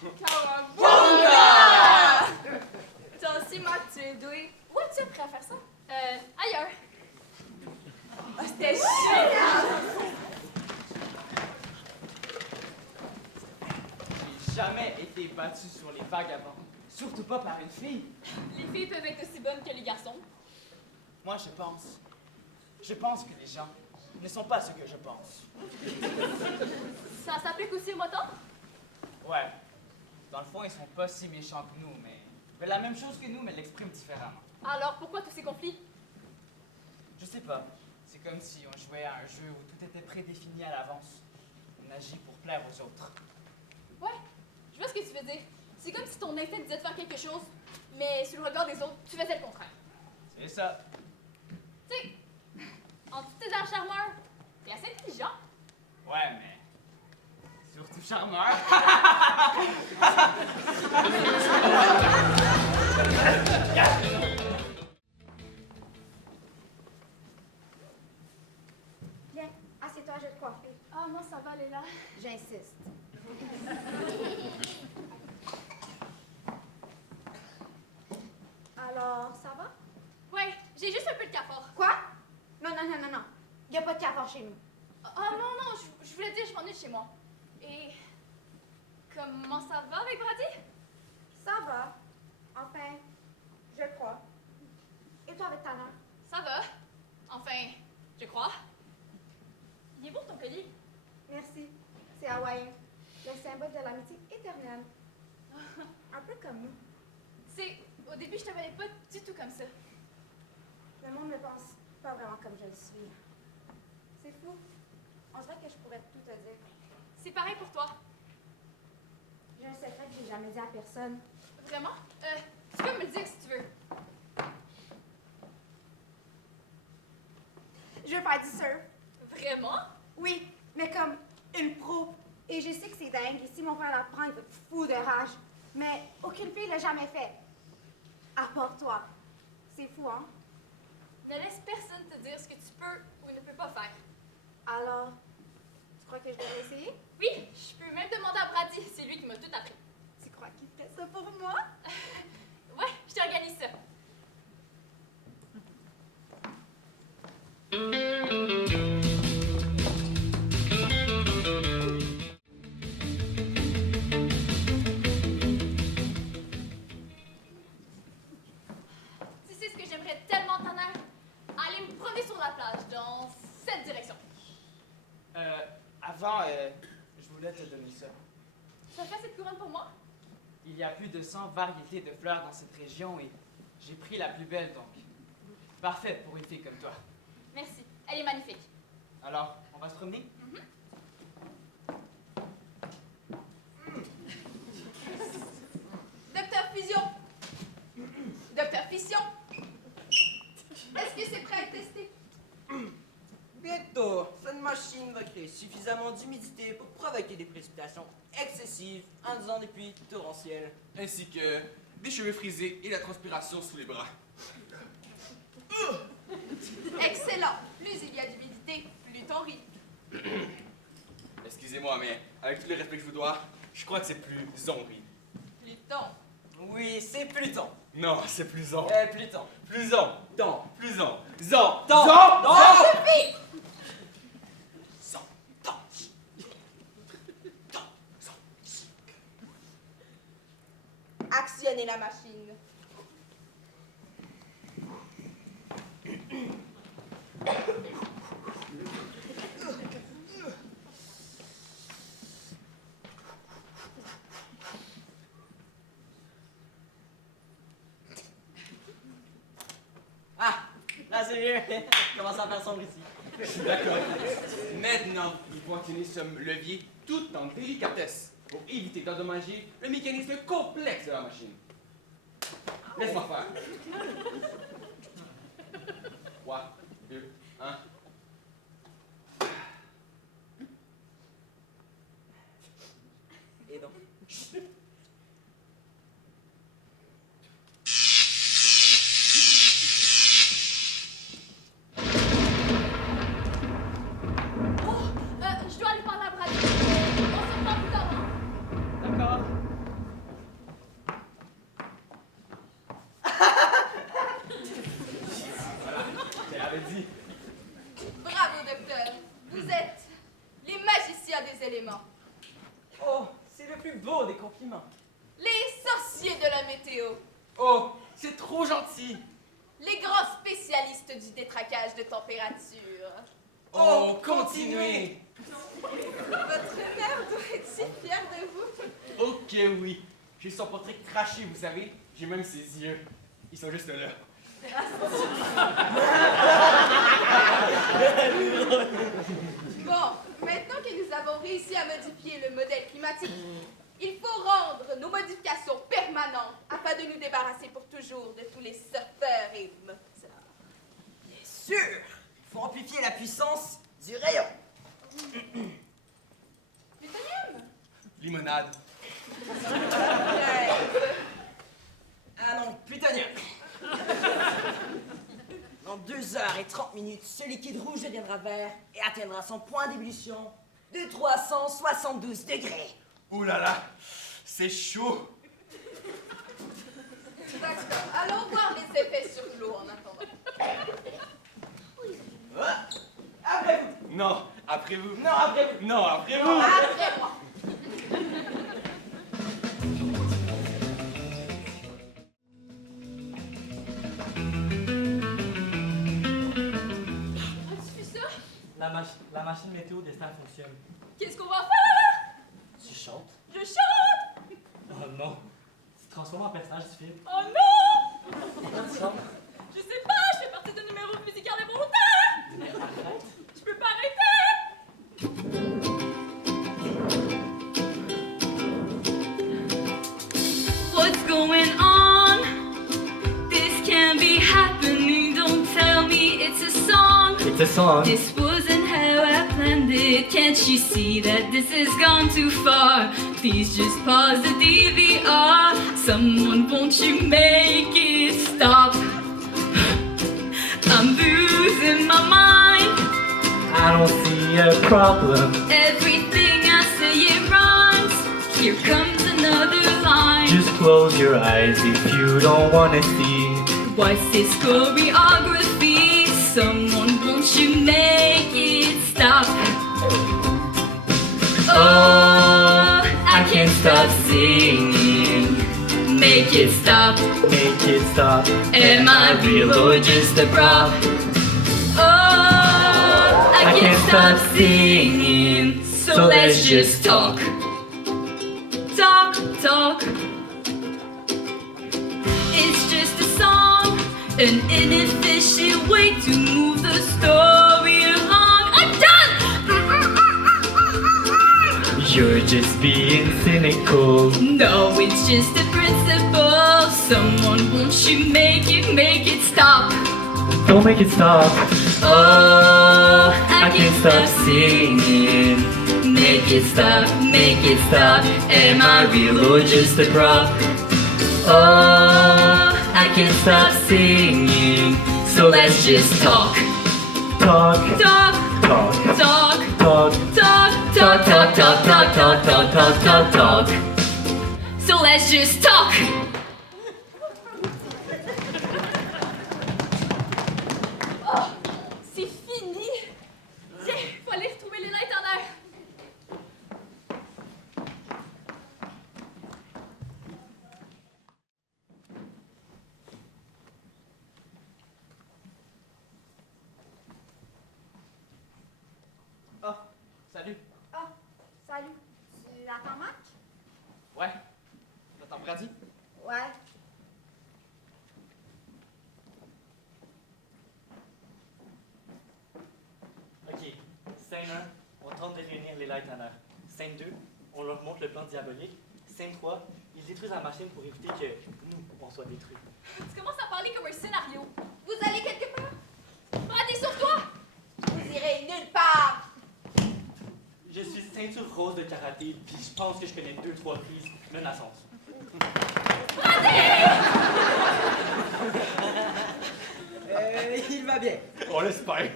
Kawabunga! Toi aussi, Marc, tu es doué. Où as-tu appris à faire ça? Ailleurs. Oh, c'était génial! J'ai jamais été battu sur les vagues avant. Surtout pas par une fille. Les filles peuvent être aussi bonnes que les garçons. Moi, je pense que les gens ne sont pas ce que je pense. Ça s'applique aussi aux motards? Ouais. Dans le fond, ils sont pas si méchants que nous, mais ils veulent la même chose que nous, mais l'expriment différemment. Alors pourquoi tous ces conflits? Je sais pas. C'est comme si on jouait à un jeu où tout était prédéfini à l'avance. On agit pour plaire aux autres. Ouais, je vois ce que tu veux dire. C'est comme si ton instinct disait de faire quelque chose, mais sur le regard des autres, tu faisais le contraire. C'est ça. Tu sais, en tous tes airs charmeurs, t'es assez intelligent. Ouais, mais surtout charmeur. Viens, assieds-toi, je vais te coiffer. Ah non, ça va, Léla. J'insiste. Alors, ça va? Ouais, j'ai juste un peu de cafard. Quoi? Non, non, non, non, non. Il n'y a pas de cafard chez nous. Ah non, non, je voulais dire, je m'ennuie de chez moi. Et comment ça va avec Brady? Ça va. Enfin, je crois. Et toi avec Tanner? Ça va. Enfin, je crois. Il est beau ton collier. Merci. C'est hawaïen. Le symbole de l'amitié éternelle. Un peu comme nous. C'est, au début, je te voyais pas du tout comme ça. Le monde ne pense pas vraiment comme je le suis. C'est fou. On dirait que je pourrais tout te dire. C'est pareil pour toi. J'ai un secret que j'ai jamais dit à personne. Vraiment? Tu peux me le dire si tu veux. Je veux faire du surf. Vraiment? Oui, mais comme une pro. Et je sais que c'est dingue. Et si mon frère l'apprend, il va être fou de rage. Mais aucune fille l'a jamais fait. À part toi. C'est fou, hein? Ne laisse personne te dire ce que tu peux ou ne peux pas faire. Alors, tu crois que je devrais essayer? Oui, je peux même demander à Brady, c'est lui qui m'a tout appris. Tu crois qu'il fait ça pour moi? Ouais, je t'organise ça. Tu sais ce que j'aimerais tellement, Tanner? Aller me promener sur la plage, dans cette direction. Avant, je voulais te donner ça. Ça fait cette couronne pour moi? Il y a plus de 100 variétés de fleurs dans cette région et j'ai pris la plus belle donc. Parfaite pour une fille comme toi. Merci, elle est magnifique. Alors, on va se promener? Docteur Fusion! Docteur Fission! Est-ce que c'est prêt à être testé? Bientôt, cette machine va créer suffisamment d'humidité pour provoquer des précipitations excessives en faisant des pluies torrentielles. Ainsi que des cheveux frisés et la transpiration sous les bras. Excellent! Plus il y a d'humidité, plus on rit. Excusez-moi, mais avec tous les respects que je vous dois, je crois que c'est plus zombie. Pluton. Oui, c'est Pluton. Non, c'est plus zon. Pluton. Plus zon. Ton. Plus zon. Zon. Ton. Zon. Ton. Zon. Suffit! Zon. Ton. Ton. Zon. Actionnez la machine. Ah, là c'est mieux. Commence à faire sombre ici. D'accord. Maintenant, il faut actionner ce levier tout en délicatesse pour éviter d'endommager le mécanisme complexe de la machine. Laisse-moi faire. 3, 2, 1. Et donc. Je dois aller parler à Brady. On se reprend plus tard. D'accord. Voilà, je l'avais dit. Bravo, docteur. Vous êtes les magiciens des éléments. Oh, c'est le plus beau des compliments. Les sorciers de la météo. Oh, c'est trop gentil. Les grands spécialistes du détraquage de température. Oh, continuez. Votre mère doit être si fière de vous. Ok, oui. J'ai son portrait craché, vous savez. J'ai même ses yeux. Ils sont juste là. Bon, maintenant que nous avons réussi à modifier le modèle climatique, il faut rendre nos modifications permanentes afin de nous débarrasser pour toujours de tous les surfeurs et moteurs. Bien sûr, il faut amplifier la puissance du rayon. Plutonium? Limonade. Ah non, plutonium. Dans 2h30, ce liquide rouge deviendra vert et atteindra son point d'ébullition de 372 degrés. Ouh là là, c'est chaud. D'accord, allons voir les effets sur l'eau en attendant. Après vous. Non, après vous. Non, après vous. Non, après vous. Après moi. As-tu vu ça? La machine météo destin fonctionne. Qu'est-ce qu'on va faire? Tu chantes? Je chante! Oh non. Tu te transformes en personnage du film. Oh non! Pourquoi tu chantes? Je sais pas, je fais partie d'un numéro musical involontaire! Mais arrête. Je peux pas arrêter! What's going on? This can't be happening. Don't tell me it's a song. It's a song. This wasn't how I planned it. Can't you see that this has gone too far? Please just pause the DVR. Someone, won't you make it stop? I'm losing my mind. I don't see a problem. Everything I say it rhymes. Here comes another line. Just close your eyes if you don't wanna see. What's this choreography? Someone, won't you make it stop? Oh, I can't stop singing. Make it stop. Make it stop. Am I real or just a prop? Oh, I can't stop singing. So let's just talk. Talk, talk. It's just a song, an inefficient way to move the story along. I'm done! You're just being cynical. No, it's just a principle. Someone, won't you make it stop? Don't make it stop. Oh, I can't stop singing. Make it stop, make it stop. Am I real or just a prop? Oh, I can't stop singing. So let's just talk. Talk. Talk. Talk. Talk. Talk. Talk. Talk. Talk. Talk. Talk. Talk. Talk. Talk. Talk. Talk. So let's just talk. Oh, c'est fini! Tiens, faut aller retrouver les lights en air. Oh, salut. Ah, salut. Tu attends Mac? Ouais. T'attends Brady? Ouais. Ok. Scène 1, on tente de réunir les lights en heure. Scène 2, on leur montre le plan diabolique. Scène 3, ils détruisent la machine pour éviter que nous, on soit détruits. Tu commences à parler comme un scénario. Vous allez quelque part? Brady, sur toi! Vous irez nulle part. Je suis ceinture rose de karaté, puis je pense que je connais 2-3 prises menaçantes. Il va bien. On l'espère.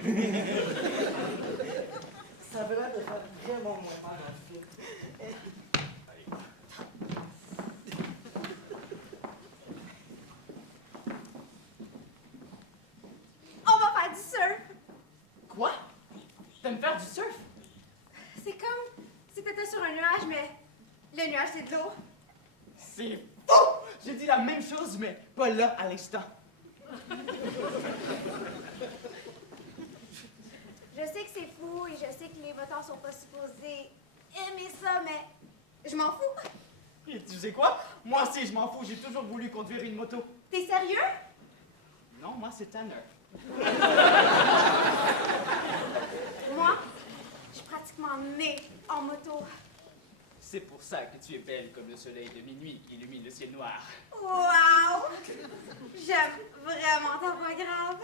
Ça avait l'air de faire vraiment moins mal en fait. On va faire du surf. Quoi? T'aimes faire du surf? C'est comme si t'étais sur un nuage, mais le nuage, c'est de l'eau. C'est fou! J'ai dit la même chose, mais pas là, à l'instant. Je sais que c'est fou et je sais que les votants sont pas supposés aimer ça, mais je m'en fous. Et tu sais quoi? Moi aussi, je m'en fous. J'ai toujours voulu conduire une moto. T'es sérieux? Non, moi, c'est Tanner. Moi, je suis pratiquement née en moto. C'est pour ça que tu es belle comme le soleil de minuit qui illumine le ciel noir. Wow! J'aime vraiment ta voix grave.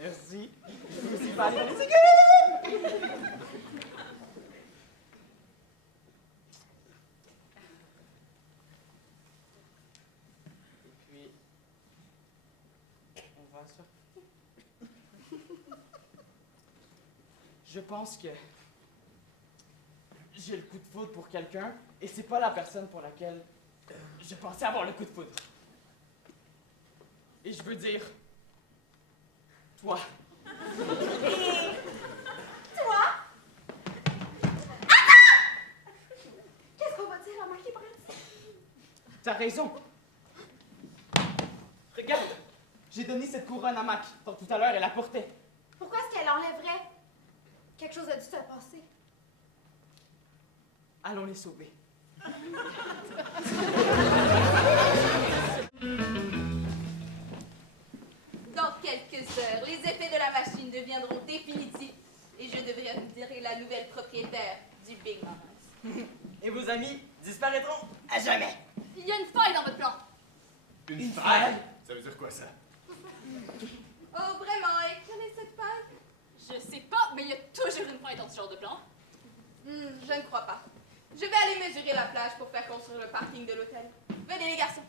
Merci. Je peux aussi parler dans les aiguilles. Et puis, on va ça. Je pense que j'ai le coup de foudre pour quelqu'un et c'est pas la personne pour laquelle je pensais avoir le coup de foudre. Et je veux dire, toi. Et toi? Attends! Qu'est-ce qu'on va dire à Marquis Brady? T'as raison. Regarde, j'ai donné cette couronne à Mac. Donc tout à l'heure, elle la portait. Pourquoi est-ce qu'elle enlèverait? Quelque chose a dû se passer. Allons les sauver. Dans quelques heures, les effets de la machine deviendront définitifs et je devrais virer la nouvelle propriétaire du Big Mama's. Et vos amis disparaîtront à jamais. Il y a une faille dans votre plan. Une faille? Ça veut dire quoi, ça? Oh, vraiment, et quelle est cette faille? Je sais pas, mais il y a toujours une faille dans ce genre de plan. Je ne crois pas. Je vais aller mesurer la plage pour faire construire le parking de l'hôtel. Venez, les garçons.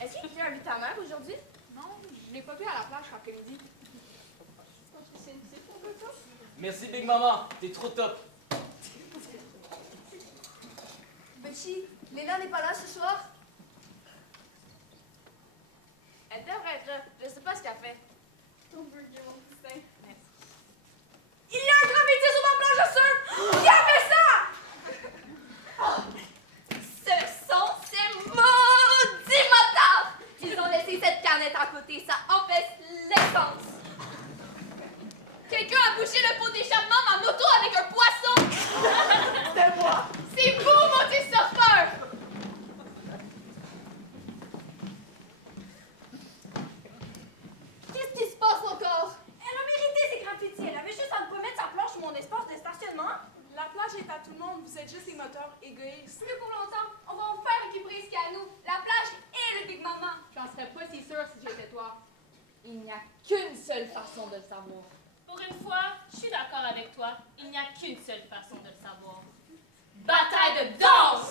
Est-ce qu'il a invité ta mère aujourd'hui? Non, je l'ai pas vu à la plage l'après-midi. C'est pour le temps? Merci Big Mama, t'es trop top. Betty, Léna n'est pas là ce soir? Elle devrait être là. Je sais pas ce qu'elle fait. Ton burger, mon poussin. Il y a un graffiti sur ma plage de surf! Qui a fait ça? Ce sont ces maudits motards! Ils ont laissé cette canette à côté, ça empêche l'essence. Quelqu'un a bouché le pot d'échappement de ma moto avec un poisson! C'était moi. C'est vous, maudits surfeurs! Qu'est-ce qui se passe encore? Elle a mérité ces graffitis. Elle avait juste à ne pas mettre sa planche sur mon espace de stationnement. La plage est à tout le monde, vous êtes juste des moteurs égoïstes. Plus pour longtemps, on va enfin récupérer ce qu'il y a à nous. La plage et le Big Mama. J'en serais pas si sûre si j'étais toi. Il n'y a qu'une seule façon de le savoir. Pour une fois, je suis d'accord avec toi. Il n'y a qu'une seule façon de le savoir. Bataille de danse!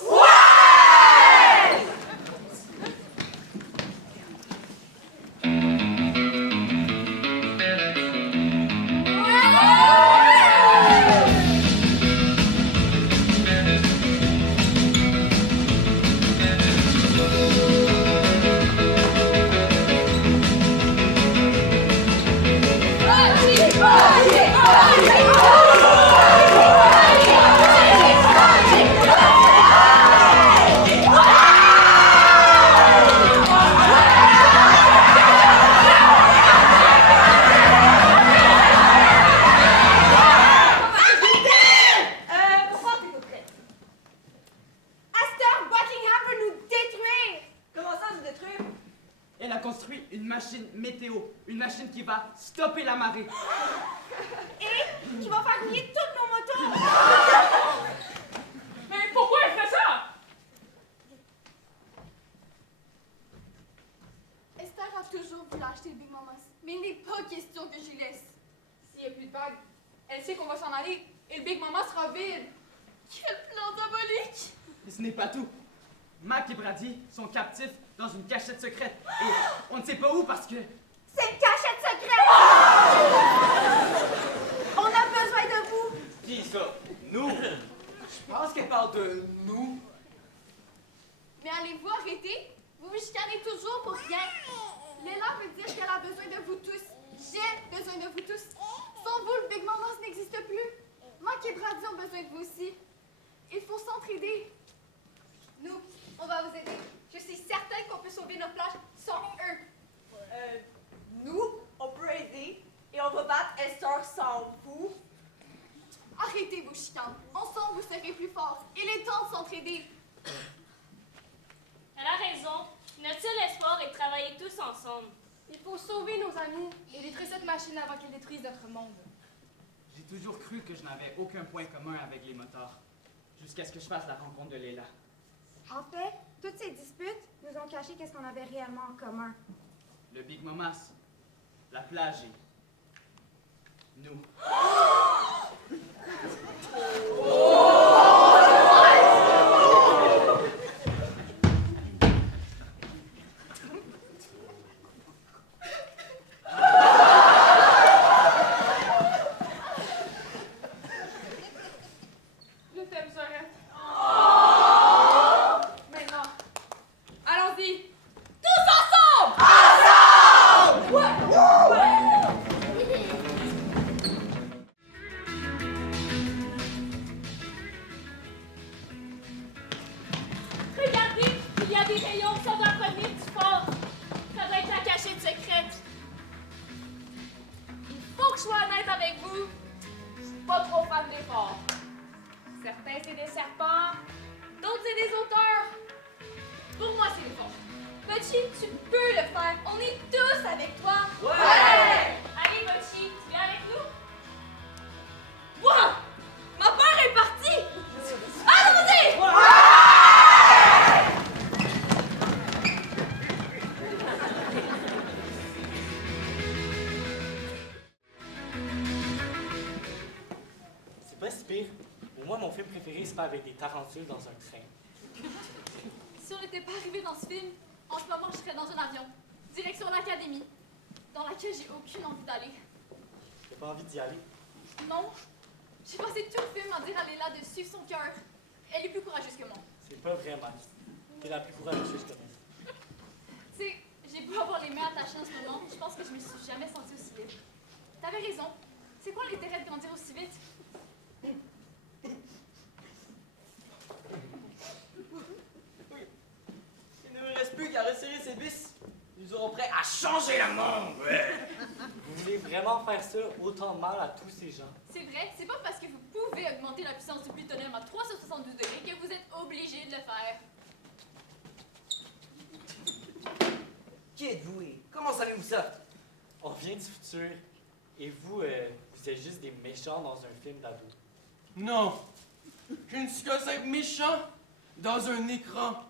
Pourquoi on t'écouterait? Astor, Buckingham veut nous détruire! Comment ça, vous détruire? Elle a construit une machine météo, une machine qui va stopper la marée. Et qui va faire rouiller toutes nos motos! Mais pourquoi elle fait ça? toujours voulu acheter le Big Mamas, mais il n'est pas question que j'y laisse. S'il n'y a plus de bague, elle sait qu'on va s'en aller et le Big Mama sera vide. Quel plan diabolique! Mais ce n'est pas tout. Mac et Brady sont captifs dans une cachette secrète. Et on ne sait pas où parce que... C'est une cachette secrète! On a besoin de vous! Qui ça? Nous? Je pense qu'elle parle de nous. Mais allez-vous arrêter? Vous vous chicanez toujours pour rien. Léla veut dire qu'elle a besoin de vous tous. J'ai besoin de vous tous. Sans vous, le Big Mamas n'existe plus. Mac et Brady ont besoin de vous aussi. Il faut s'entraider. Nous, on va vous aider. Je suis certaine qu'on peut sauver nos plages sans eux. Nous, on peut aider et on va battre Esther sans vous. Arrêtez vos chicanes. Ensemble, vous serez plus forts. Il est temps de s'entraider. Elle a raison. Notre seul espoir est de travailler tous ensemble. Il faut sauver nos amis et détruire cette machine avant qu'elle détruise notre monde. J'ai toujours cru que je n'avais aucun point commun avec les motards. Jusqu'à ce que je fasse la rencontre de Léla. En fait, toutes ces disputes nous ont caché qu'est-ce qu'on avait réellement en commun. Le Big Mamas, la plage et... nous. Je t'aime, Sorette. Maintenant, allons-y. Tous ensemble! Regardez, il y a des rayons qui doit provenir du fort. Ça doit être la cachette secrète. Il faut que je sois honnête avec vous. Je suis pas trop fan des forts. Certains, c'est des serpents. D'autres, c'est des auteurs. Pour moi, c'est des forts. Butchie, tu peux le faire. On est tous avec toi. Ouais! Allez, Butchie, tu viens avec nous? Wow! Ma peur est partie! Allons-y! C'est pas si pire. Au moins, mon film préféré se fait avec des tarentules dans un train. Si on n'était pas arrivé dans ce film, en ce moment, je serais dans un avion. Direction l'académie, dans laquelle j'ai aucune envie d'aller. T'as pas envie d'y aller? Non, j'ai passé tout le film à dire à Léla de suivre son cœur. Elle est plus courageuse que moi. C'est pas vrai, Max. T'es la plus courageuse que je connaisse. Tu sais, j'ai beau avoir les mains attachées en ce moment, je pense que je me suis jamais sentie aussi libre. T'avais raison. C'est quoi l'intérêt de grandir aussi vite? Il ne me reste plus qu'à resserrer ces vis. Nous serons prêts à changer le monde. Vous voulez vraiment faire ça autant de mal à tous ces gens? C'est vrai, c'est pas parce que vous pouvez augmenter la puissance du plutonium à 372 degrés que vous êtes obligé de le faire. Qui êtes-vous et comment savez-vous ça? On vient du futur. Et vous, vous êtes juste des méchants dans un film d'ado. Non. Je ne suis qu'un simple méchant dans un écran.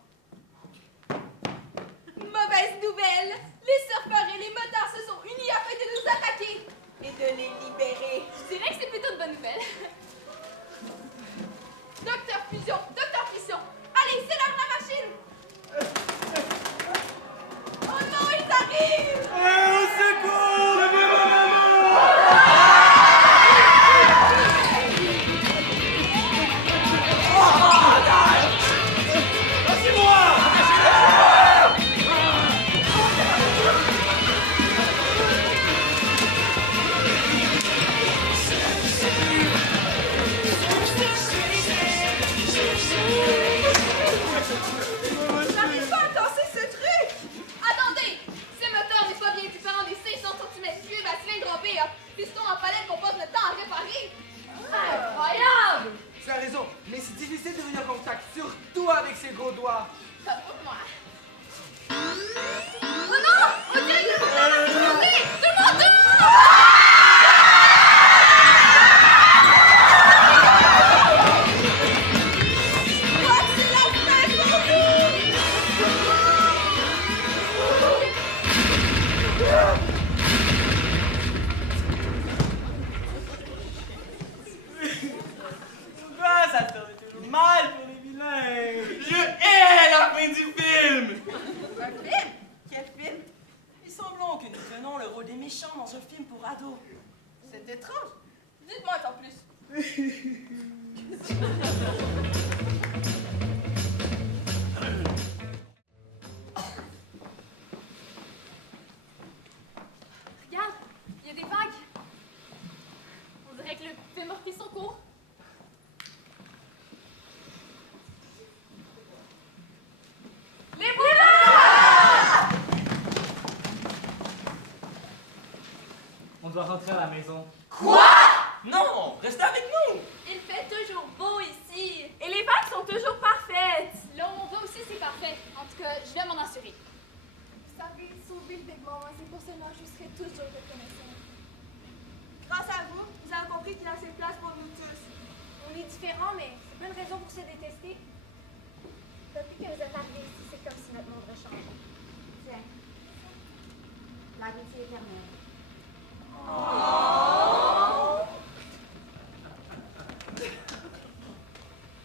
Mauvaise nouvelle! Les surfeurs et les motards se sont unis afin de nous attaquer! Et de les libérer. Je dirais que c'est plutôt une bonne nouvelle. Docteur Fusion! Allez, c'est l'heure de la machine! Oh non, ils arrivent! Au secours! J'arrive pas à casser ce truc! Attendez! Ces moteurs rôle des méchants dans un film pour ados. C'est étrange. Dites-moi en plus. Regarde, il y a des vagues. On dirait que le film a repris son cours. Les voilà! On doit rentrer à la maison. Quoi? Non, restez avec nous. Il fait toujours beau ici. Et les vagues sont toujours parfaites. Là où on va aussi, c'est parfait. En tout cas, je vais m'en assurer. Vous savez sauver le Big Mama, c'est pour cela que je serai toujours reconnaissante. Grâce à vous, vous avez compris qu'il y a assez de place pour nous tous. On est différents, mais c'est pas une raison pour se détester. Depuis que vous êtes arrivés ici, c'est comme si notre monde rechangeait. Tiens, l'amitié éternelle.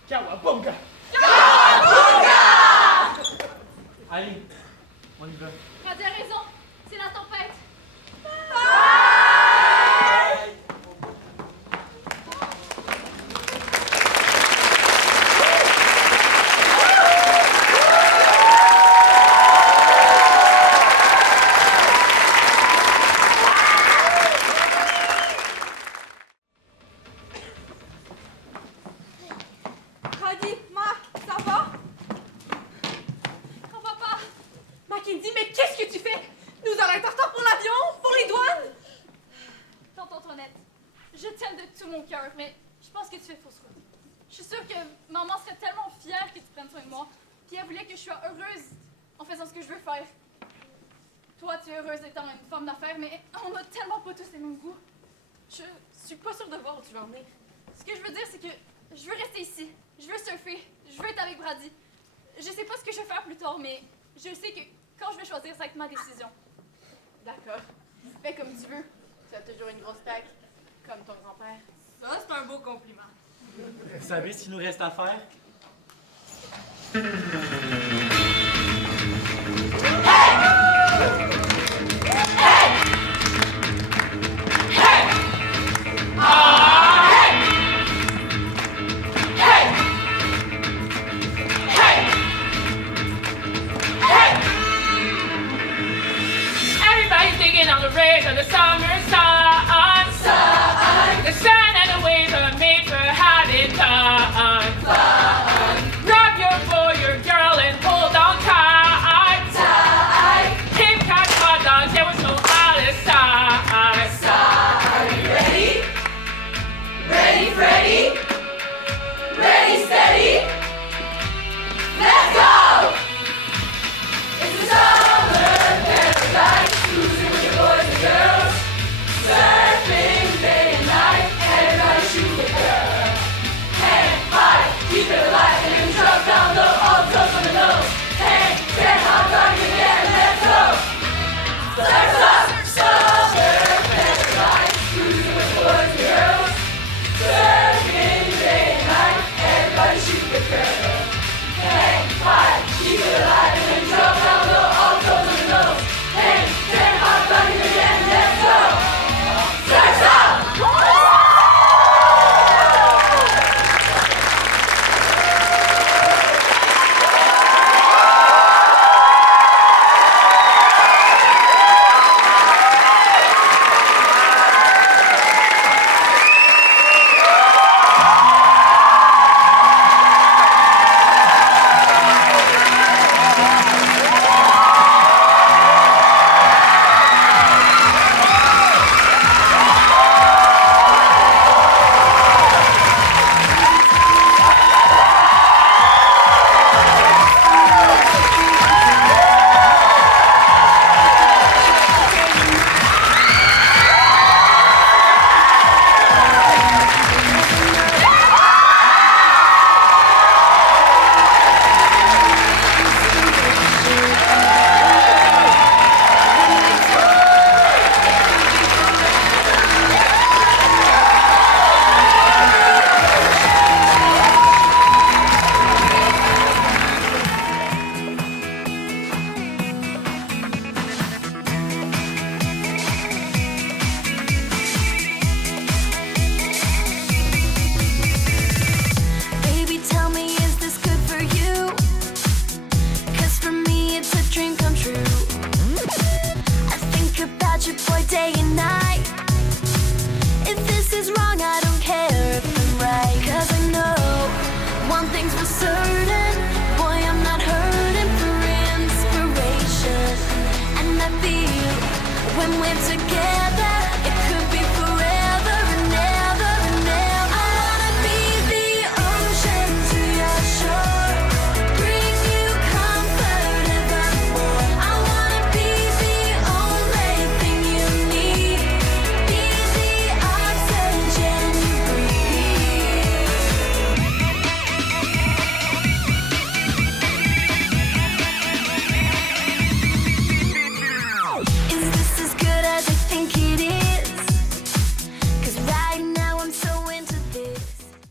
Kawabunga! Allez, on y va. Brady a raison. C'est la tempête. Brady, Marc, ça va? Grand-papa, Mackenzie, mais qu'est-ce que tu fais? Nous allons être en retard pour l'avion, pour les douanes. tante Antoinette, je t'aime de tout mon cœur, mais je pense que tu fais fausse route. Je suis sûre que maman serait tellement fière que tu prennes soin de moi, puis elle voulait que je sois heureuse en faisant ce que je veux faire. Toi, tu es heureuse étant une femme d'affaires, mais on n'a tellement pas tous les mêmes goûts. Je suis pas sûre de voir où tu vas en venir. Ce que je veux dire, c'est que je veux rester ici. Je veux surfer. Je veux être avec Brady. Je sais pas ce que je vais faire plus tard, mais je sais que quand je vais choisir, ça va être ma décision. D'accord. Fais comme tu veux. Tu as toujours une grosse tête, comme ton grand-père. Ça, c'est un beau compliment. Vous savez ce qu'il nous reste à faire? Everybody's digging on the rays of the summer sun. The sun and the waves are made for having fun. Grab your boy, your girl, and hold on tight. Kit Kat, hot dogs, there was no Palestine. Are you ready? Ready, Freddy? Ready, steady? Let's go! It's the summer paradise, cruising with your boys and girls, surfing day and night, everybody shoot a girl. Hang high, keep it alive, and then drop down low, all toes on the nose. Hang, hot dog in the air, let's go! Surf's up! day and night. If this is wrong, I don't care if I'm right. 'Cause I know one thing's for certain, boy, I'm not hurting for inspiration. And I feel when we're together